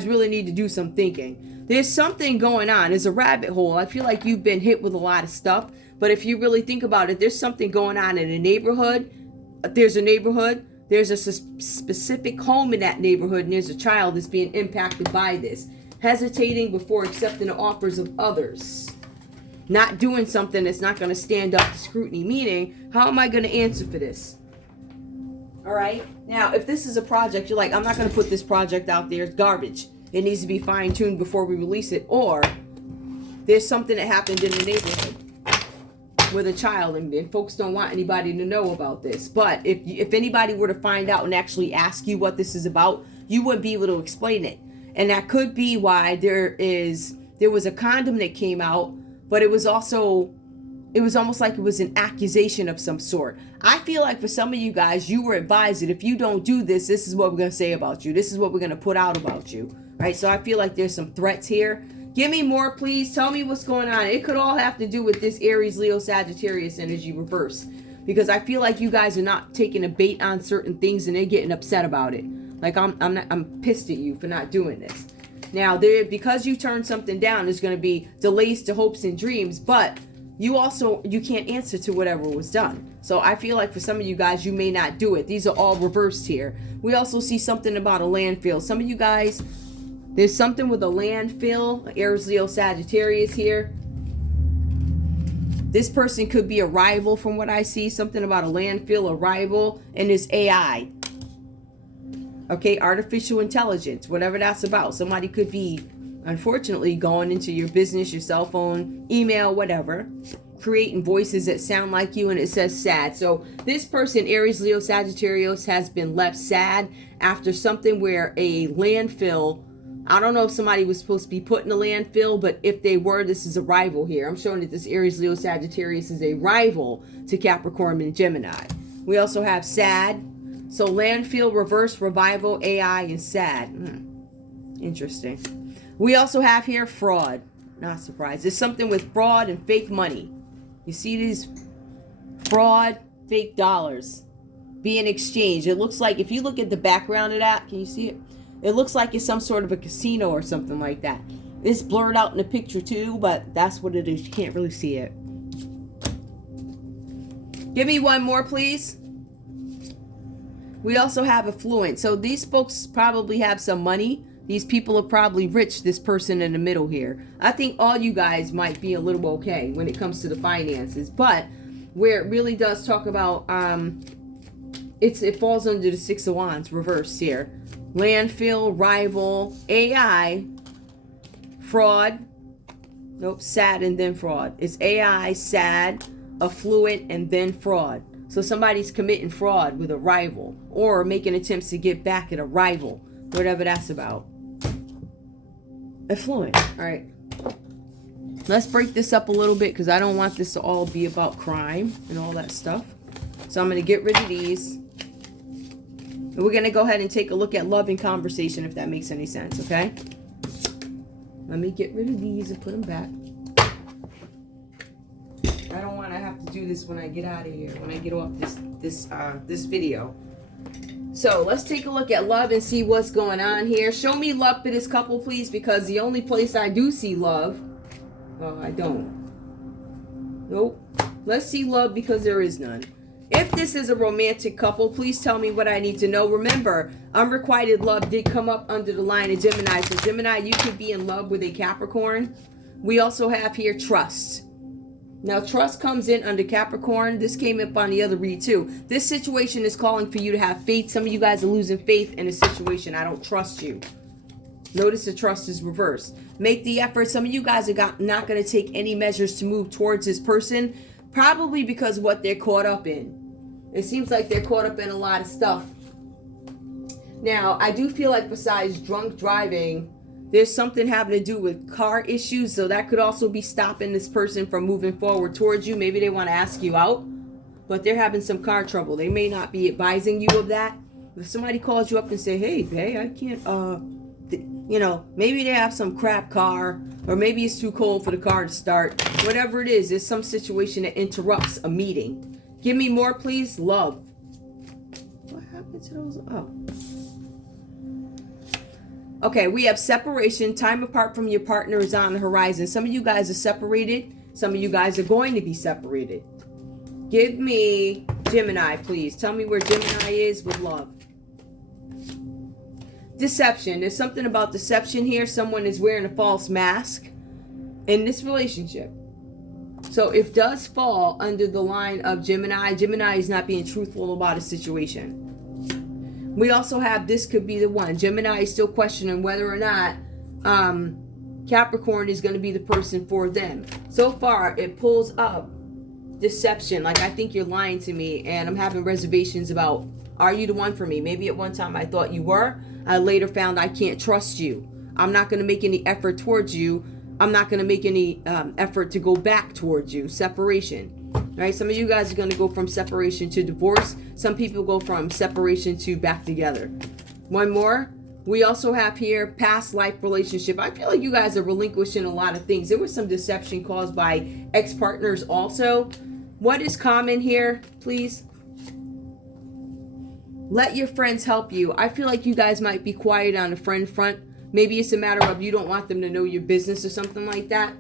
really need to do some thinking. There's something going on. There's a rabbit hole. I feel like you've been hit with a lot of stuff, but if you really think about it, there's something going on in a neighborhood. There's a neighborhood. There's a specific home in that neighborhood, and there's a child that's being impacted by this. Hesitating before accepting the offers of others. Not doing something that's not going to stand up to scrutiny. Meaning, how am I going to answer for this? All right? Now, if this is a project, you're like, I'm not going to put this project out there. It's garbage. It needs to be fine-tuned before we release it. Or, there's something that happened in the neighborhood with a child, and folks don't want anybody to know about this. But if anybody were to find out and actually ask you what this is about, you wouldn't be able to explain it. And that could be why there was a condom that came out, but it was almost like it was an accusation of some sort. I feel like for some of you guys, you were advised that if you don't do this, this is what we're going to say about you. This is what we're going to put out about you. Right? So I feel like there's some threats here. Give me more, please. Tell me what's going on. It could all have to do with this Aries, Leo, Sagittarius energy reverse. Because I feel like you guys are not taking a bait on certain things and they're getting upset about it. Like I'm pissed at you for not doing this. Now, because you turned something down, there's going to be delays to hopes and dreams, but you can't answer to whatever was done. So I feel like for some of you guys, you may not do it. These are all reversed here. We also see something about a landfill. Some of you guys, there's something with a landfill, Aries, Leo, Sagittarius here. This person could be a rival from what I see. Something about a landfill, a rival, and this AI. Okay, artificial intelligence, whatever that's about. Somebody could be, unfortunately, going into your business, your cell phone, email, whatever, creating voices that sound like you, and it says sad. So this person, Aries, Leo, Sagittarius, has been left sad after something where a landfill, I don't know if somebody was supposed to be put in a landfill, but if they were, this is a rival here. I'm showing that this Aries, Leo, Sagittarius is a rival to Capricorn and Gemini. We also have sad. So landfill, reverse, revival, AI, and sad. Interesting. We also have here fraud. Not surprised. There's something with fraud and fake money. You see these fraud, fake dollars being exchanged. It looks like, if you look at the background of that, can you see it? It looks like it's some sort of a casino or something like that. It's blurred out in the picture too, but that's what it is. You can't really see it. Give me one more, please. We also have affluent. So these folks probably have some money. These people are probably rich, this person in the middle here. I think all you guys might be a little okay when it comes to the finances. But where it really does talk about, it falls under the Six of Wands, reversed here. Landfill, rival, AI, fraud. Nope, sad and then fraud. It's AI, sad, affluent, and then fraud. So somebody's committing fraud with a rival or making attempts to get back at a rival, whatever that's about. Affluent. All right. Let's break this up a little bit because I don't want this to all be about crime and all that stuff. So I'm going to get rid of these. And we're going to go ahead and take a look at love and conversation, if that makes any sense, okay? Let me get rid of these and put them back. I don't want to have to do this when I get out of here, when I get off this video. So let's take a look at love and see what's going on here. Show me love for this couple, please, because the only place I do see love, I don't. Nope. Let's see love because there is none. If this is a romantic couple, please tell me what I need to know. Remember, unrequited love did come up under the line of Gemini. So Gemini, you could be in love with a Capricorn. We also have here trust. Now, trust comes in under Capricorn. This came up on the other read, too. This situation is calling for you to have faith. Some of you guys are losing faith in a situation. I don't trust you. Notice the trust is reversed. Make the effort. Some of you guys are not going to take any measures to move towards this person, probably because of what they're caught up in. It seems like they're caught up in a lot of stuff. Now, I do feel like besides drunk driving, there's something having to do with car issues. So that could also be stopping this person from moving forward towards you. Maybe they want to ask you out, but they're having some car trouble. They may not be advising you of that. If somebody calls you up and say, hey, babe, I can't, you know, maybe they have some crap car, or maybe it's too cold for the car to start. Whatever it is, there's some situation that interrupts a meeting. Give me more, please. Love. What happened to those? Oh. Okay, we have separation. Time apart from your partner is on the horizon. Some of you guys are separated. Some of you guys are going to be separated. Give me Gemini, please. Tell me where Gemini is with love. Deception. There's something about deception here. Someone is wearing a false mask in this relationship. So if does fall under the line of Gemini, Gemini is not being truthful about a situation. We also have, this could be the one. Gemini is still questioning whether or not Capricorn is going to be the person for them. So far, it pulls up deception. Like, I think you're lying to me, and I'm having reservations about, are you the one for me? Maybe at one time I thought you were. I later found I can't trust you. I'm not going to make any effort towards you. I'm not going to make any effort to go back towards you. Separation. Right? Some of you guys are going to go from separation to divorce. Some people go from separation to back together. One more. We also have here past life relationship. I feel like you guys are relinquishing a lot of things. There was some deception caused by ex-partners also. What is common here, please? Let your friends help you. I feel like you guys might be quiet on the friend front. Maybe it's a matter of you don't want them to know your business or something like that.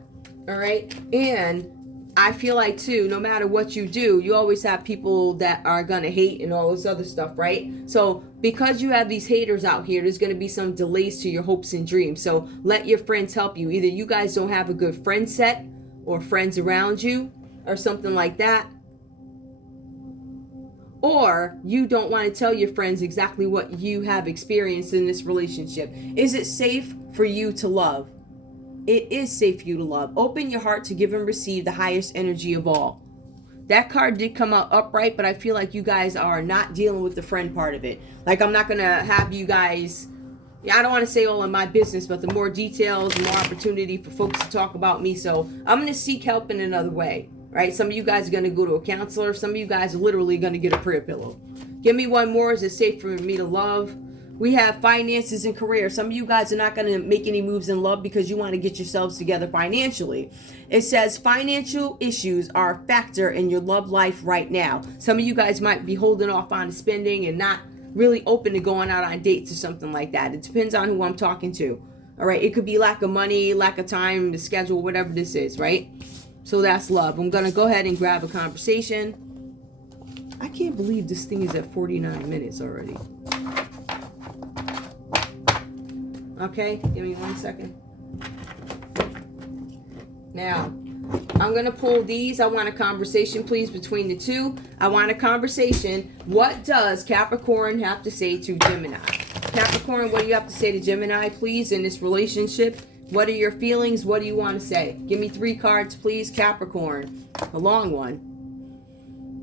All right. And I feel like, too, no matter what you do, you always have people that are going to hate and all this other stuff, right? So because you have these haters out here, there's going to be some delays to your hopes and dreams. So let your friends help you. Either you guys don't have a good friend set or friends around you or something like that. Or you don't want to tell your friends exactly what you have experienced in this relationship. Is it safe for you to love? It is safe for you to love. Open your heart to give and receive the highest energy of all. That card did come out upright, but I feel like you guys are not dealing with the friend part of it. Like, I'm not going to have you guys, I don't want to say all in my business, but the more details, the more opportunity for folks to talk about me. So I'm going to seek help in another way. Right? Some of you guys are going to go to a counselor. Some of you guys are literally going to get a prayer pillow. Give me one more. Is it safe for me to love? We have finances and career. Some of you guys are not going to make any moves in love because you want to get yourselves together financially. It says financial issues are a factor in your love life right now. Some of you guys might be holding off on spending and not really open to going out on dates or something like that. It depends on who I'm talking to. All right. It could be lack of money, lack of time to schedule, whatever this is, right? So that's love. I'm going to go ahead and grab a conversation. I can't believe this thing is at 49 minutes already. Okay, give me 1 second. Now, I'm going to pull these. I want a conversation, please, between the two. I want a conversation. What does Capricorn have to say to Gemini? Capricorn, what do you have to say to Gemini, please, in this relationship? What are your feelings? What do you want to say? Give me 3 cards, please, Capricorn. A long one.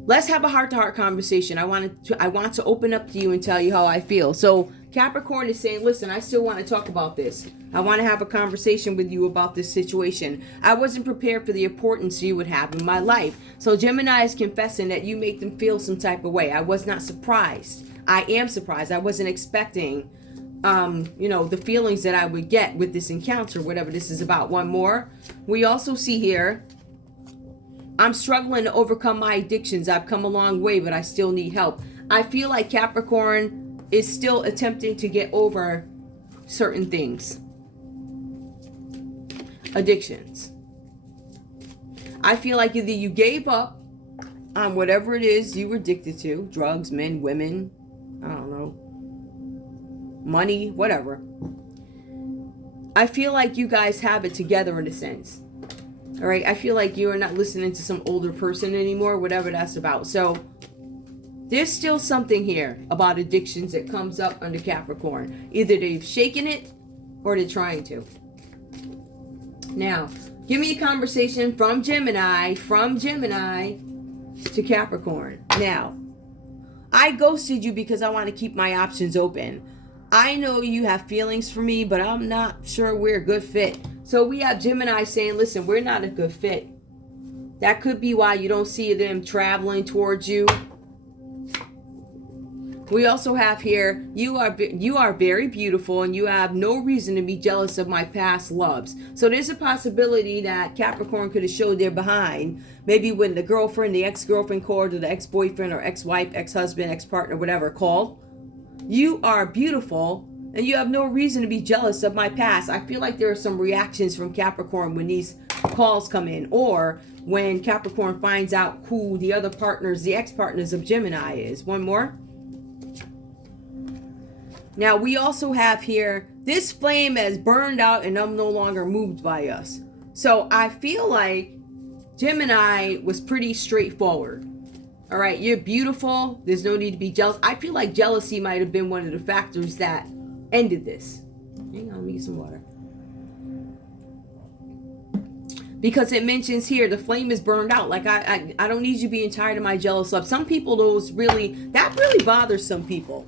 Let's have a heart-to-heart conversation. I want to open up to you and tell you how I feel. So Capricorn is saying, listen, I still want to talk about this. I want to have a conversation with you about this situation. I wasn't prepared for the importance you would have in my life. So Gemini is confessing that you make them feel some type of way. I was not surprised. I am surprised. I wasn't expecting, the feelings that I would get with this encounter, whatever this is about. One more. We also see here, I'm struggling to overcome my addictions. I've come a long way, but I still need help. I feel like Capricorn is still attempting to get over certain things. Addictions. I feel like either you gave up on whatever it is you were addicted to, drugs, men, women, I don't know, money, whatever. I feel like you guys have it together in a sense. All right, I feel like you are not listening to some older person anymore, whatever that's about. So there's still something here about addictions that comes up under Capricorn. Either they've shaken it or they're trying to. Now, give me a conversation from Gemini to Capricorn. Now, I ghosted you because I want to keep my options open. I know you have feelings for me, but I'm not sure we're a good fit. So we have Gemini saying, listen, we're not a good fit. That could be why you don't see them traveling towards you. We also have here, you are very beautiful and you have no reason to be jealous of my past loves. So there's a possibility that Capricorn could have showed their behind. Maybe when the girlfriend, the ex-girlfriend called, or the ex-boyfriend or ex-wife, ex-husband, ex-partner, whatever called. You are beautiful and you have no reason to be jealous of my past. I feel like there are some reactions from Capricorn when these calls come in, or when Capricorn finds out who the other partners, the ex-partners of Gemini is. One more. Now, we also have here, this flame has burned out and I'm no longer moved by us. So I feel like Gemini was pretty straightforward. All right, you're beautiful. There's no need to be jealous. I feel like jealousy might have been one of the factors that ended this. Hang on, let me get some water. Because it mentions here, the flame is burned out. Like, I don't need you being tired of my jealous love. Some people, that really bothers some people.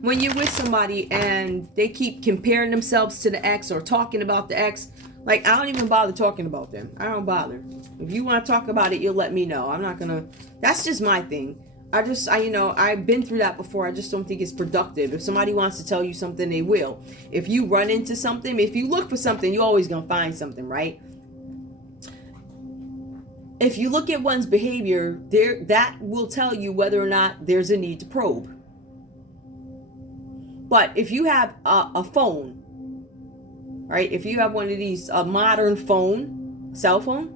When you're with somebody and they keep comparing themselves to the ex or talking about the ex, like, I don't even bother talking about them. I don't bother. If you want to talk about it, you'll let me know. I'm not gonna, that's just my thing. I've been through that before. I just don't think it's productive. If somebody wants to tell you something, they will. If you run into something, if you look for something, you're always gonna find something, right? If you look at one's behavior, that will tell you whether or not there's a need to probe. But if you have a phone, right? If you have one of these, a modern phone, cell phone,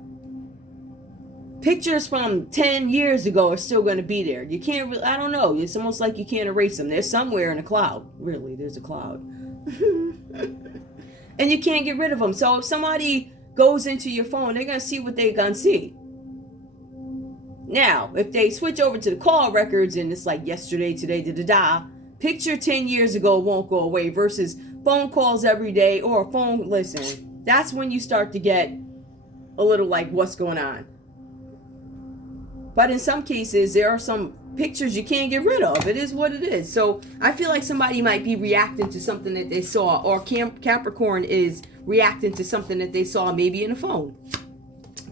pictures from 10 years ago are still going to be there. You can't really, I don't know. It's almost like you can't erase them. They're somewhere in a cloud. Really, there's a cloud. And you can't get rid of them. So if somebody goes into your phone, they're going to see what they're going to see. Now, if they switch over to the call records and it's like yesterday, today, da-da-da, picture 10 years ago won't go away versus phone calls every day or phone, listen, that's when you start to get a little like, what's going on? But in some cases, there are some pictures you can't get rid of. It is what it is. So I feel like somebody might be reacting to something that they saw, or Capricorn is reacting to something that they saw maybe in a phone.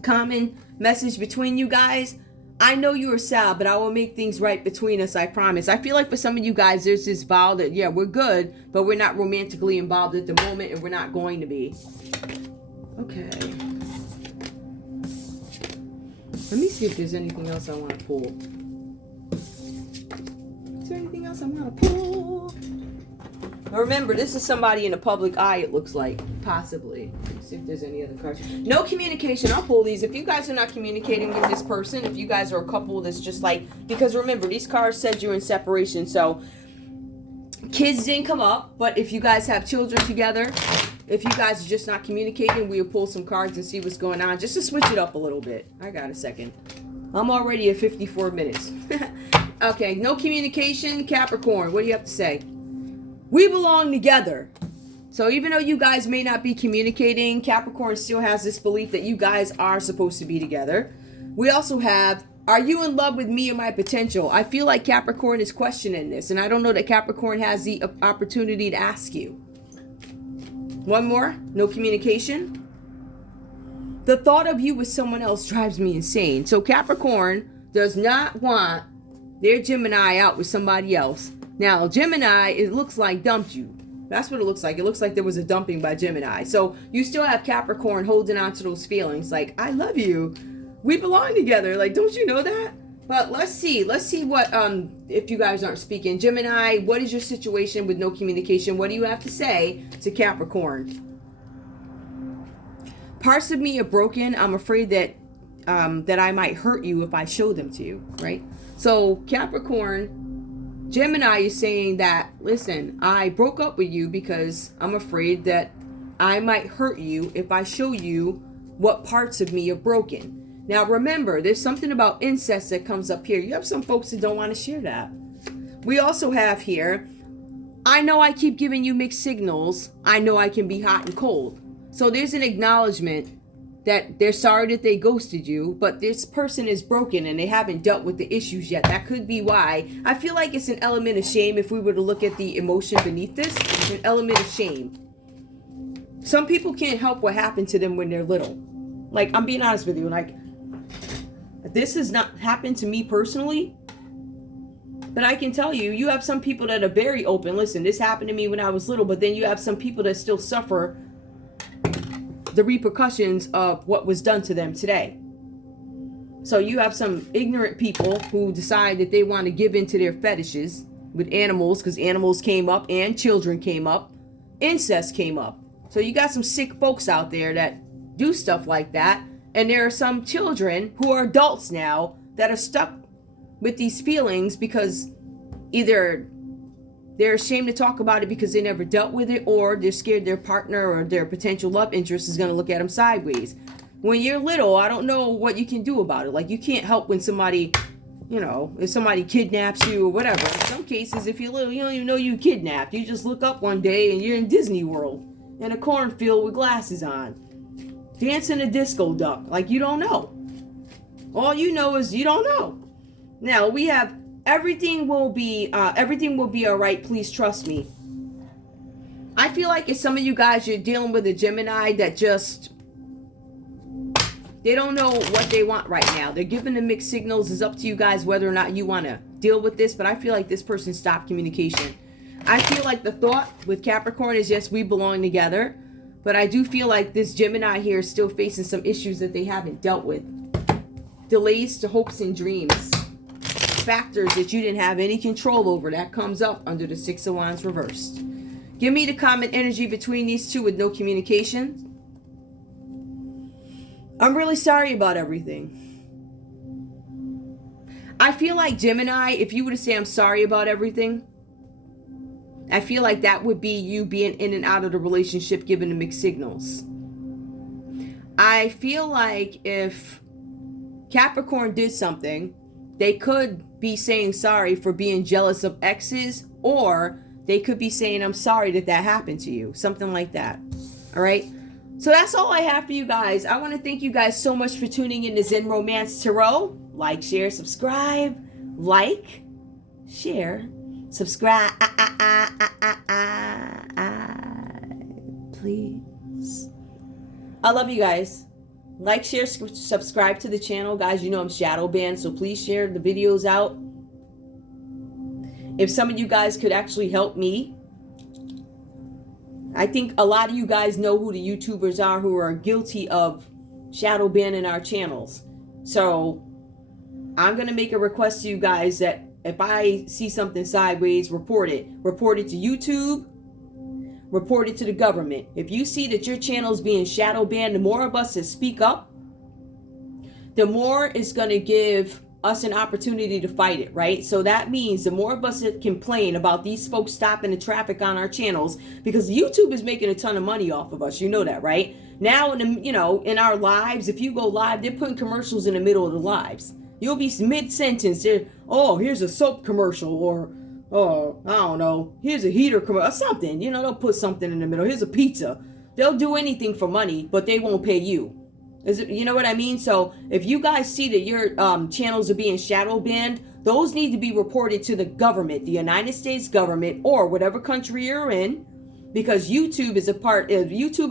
Common message between you guys. I know you are sad, but I will make things right between us, I promise. I feel like for some of you guys, there's this vow that, yeah, we're good, but we're not romantically involved at the moment, and we're not going to be. Okay. Let me see if there's anything else I want to pull. Is there anything else I want to pull? Now remember, this is somebody in the public eye, it looks like. Possibly. Let's see if there's any other cards. No communication. I'll pull these. If you guys are not communicating with this person, if you guys are a couple that's just like, because remember, these cards said you're in separation. So Kids didn't come up, but if you guys have children together, if you guys are just not communicating, we'll pull some cards and see what's going on, just to switch it up a little bit. I got a second. I'm already at 54 minutes. Okay, no communication, Capricorn. What do you have to say? We belong together. So even though you guys may not be communicating, Capricorn still has this belief that you guys are supposed to be together. We also have, are you in love with me and my potential? I feel like Capricorn is questioning this, and I don't know that Capricorn has the opportunity to ask you. One more, no communication. The thought of you with someone else drives me insane. So Capricorn does not want their Gemini out with somebody else. Now, Gemini, it looks like dumped you. That's what it looks like. It looks like there was a dumping by Gemini. So you still have Capricorn holding on to those feelings. Like, I love you. We belong together. Like, don't you know that? But let's see what, if you guys aren't speaking. Gemini, what is your situation with no communication? What do you have to say to Capricorn? Parts of me are broken. I'm afraid that that I might hurt you if I show them to you, right? So Capricorn, Gemini is saying that, listen, I broke up with you because I'm afraid that I might hurt you if I show you what parts of me are broken. Now, remember, there's something about incest that comes up here. You have some folks that don't want to share that. We also have here, I know I keep giving you mixed signals. I know I can be hot and cold. So there's an acknowledgement that they're sorry that they ghosted you, but this person is broken and they haven't dealt with the issues yet. That could be why. I feel like it's an element of shame if we were to look at the emotion beneath this. It's an element of shame. Some people can't help what happened to them when they're little. Like, I'm being honest with you, like, this has not happened to me personally, but I can tell you, you have some people that are very open. Listen, this happened to me when I was little, but then you have some people that still suffer the repercussions of what was done to them today. So you have some ignorant people who decide that they want to give into their fetishes with animals, because animals came up and children came up. Incest came up. So you got some sick folks out there that do stuff like that. And there are some children who are adults now that are stuck with these feelings because either they're ashamed to talk about it because they never dealt with it, or they're scared their partner or their potential love interest is going to look at them sideways. When you're little, I don't know what you can do about it. Like, you can't help when somebody, you know, if somebody kidnaps you or whatever. In some cases, if you're little, you don't even know you kidnapped. You just look up one day and you're in Disney World in a cornfield with glasses on, dancing a disco duck. Like, you don't know. All you know is you don't know. Now we have everything will be all right. Please trust me. I feel like if some of you guys, you're dealing with a Gemini that just, they don't know what they want right now. They're giving the mixed signals. It's up to you guys whether or not you want to deal with this. But I feel like this person stopped communication. I feel like the thought with Capricorn is, yes, we belong together. But I do feel like this Gemini here is still facing some issues that they haven't dealt with. Delays to hopes and dreams. Factors that you didn't have any control over. That comes up under the Six of Wands reversed. Give me the common energy between these two with no communication. I'm really sorry about everything. I feel like Gemini, if you were to say I'm sorry about everything, I feel like that would be you being in and out of the relationship, giving the mixed signals. I feel like if Capricorn did something, they could be saying sorry for being jealous of exes, or they could be saying, I'm sorry that that happened to you. Something like that. All right. So that's all I have for you guys. I want to thank you guys so much for tuning in to Zen Romance Tarot. Like, share, subscribe. Like, share, subscribe. Please. I love you guys. Like, share, subscribe to the channel. Guys, you know I'm shadow banned, so please share the videos out. If some of you guys could actually help me. I think a lot of you guys know who the YouTubers are who are guilty of shadow banning our channels. So I'm going to make a request to you guys that if I see something sideways, report it. Report it to YouTube. Report it to the government. If you see that your channel is being shadow banned, the more of us that speak up, the more it's going to give us an opportunity to fight it, right? So that means the more of us that complain about these folks stopping the traffic on our channels, because YouTube is making a ton of money off of us, you know that, right? Now, in our lives, if you go live, they're putting commercials in the middle of the lives. You'll be mid-sentence, oh, here's a soap commercial, or, oh, I don't know, here's a heater commercial, or something. They'll put something in the middle. Here's a pizza. They'll do anything for money, but they won't pay you. You know what I mean? So if you guys see that your channels are being shadow banned, those need to be reported to the government, the United States government, or whatever country you're in, because YouTube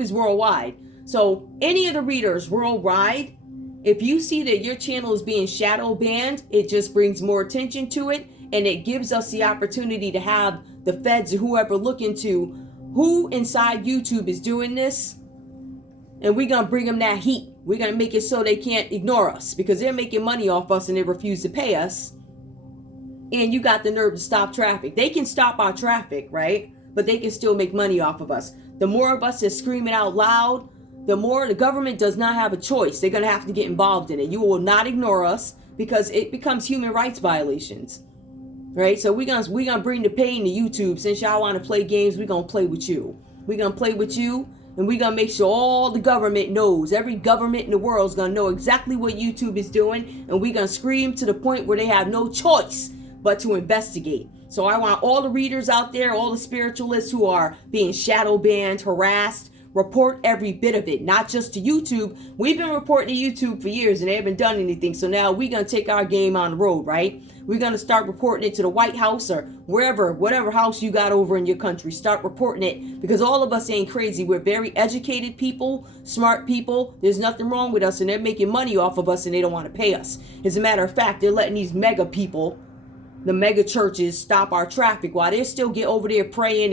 is worldwide. So any of the readers worldwide, if you see that your channel is being shadow banned, it just brings more attention to it, and it gives us the opportunity to have the feds or whoever look into who inside YouTube is doing this, and we're going to bring them that heat. We're going to make it so they can't ignore us, because they're making money off us and they refuse to pay us. And you got the nerve to stop traffic. They can stop our traffic, right? But they can still make money off of us. The more of us that screaming out loud, the more the government does not have a choice. They're going to have to get involved in it. You will not ignore us, because it becomes human rights violations, right? So we're gonna bring the pain to YouTube. Since y'all want to play games, we're going to play with you. We're going to play with you, and we're going to make sure all the government knows. Every government in the world is going to know exactly what YouTube is doing, and we're going to scream to the point where they have no choice but to investigate. So I want all the readers out there, all the spiritualists who are being shadow banned, harassed, report every bit of it, not just to YouTube. We've been reporting to YouTube for years and they haven't done anything. So now we're going to take our game on the road, right? We're going to start reporting it to the White House or wherever, whatever house you got over in your country. Start reporting it, because all of us ain't crazy. We're very educated people, smart people. There's nothing wrong with us, and they're making money off of us and they don't want to pay us. As a matter of fact, they're letting these mega people, the mega churches, stop our traffic while they still get over there praying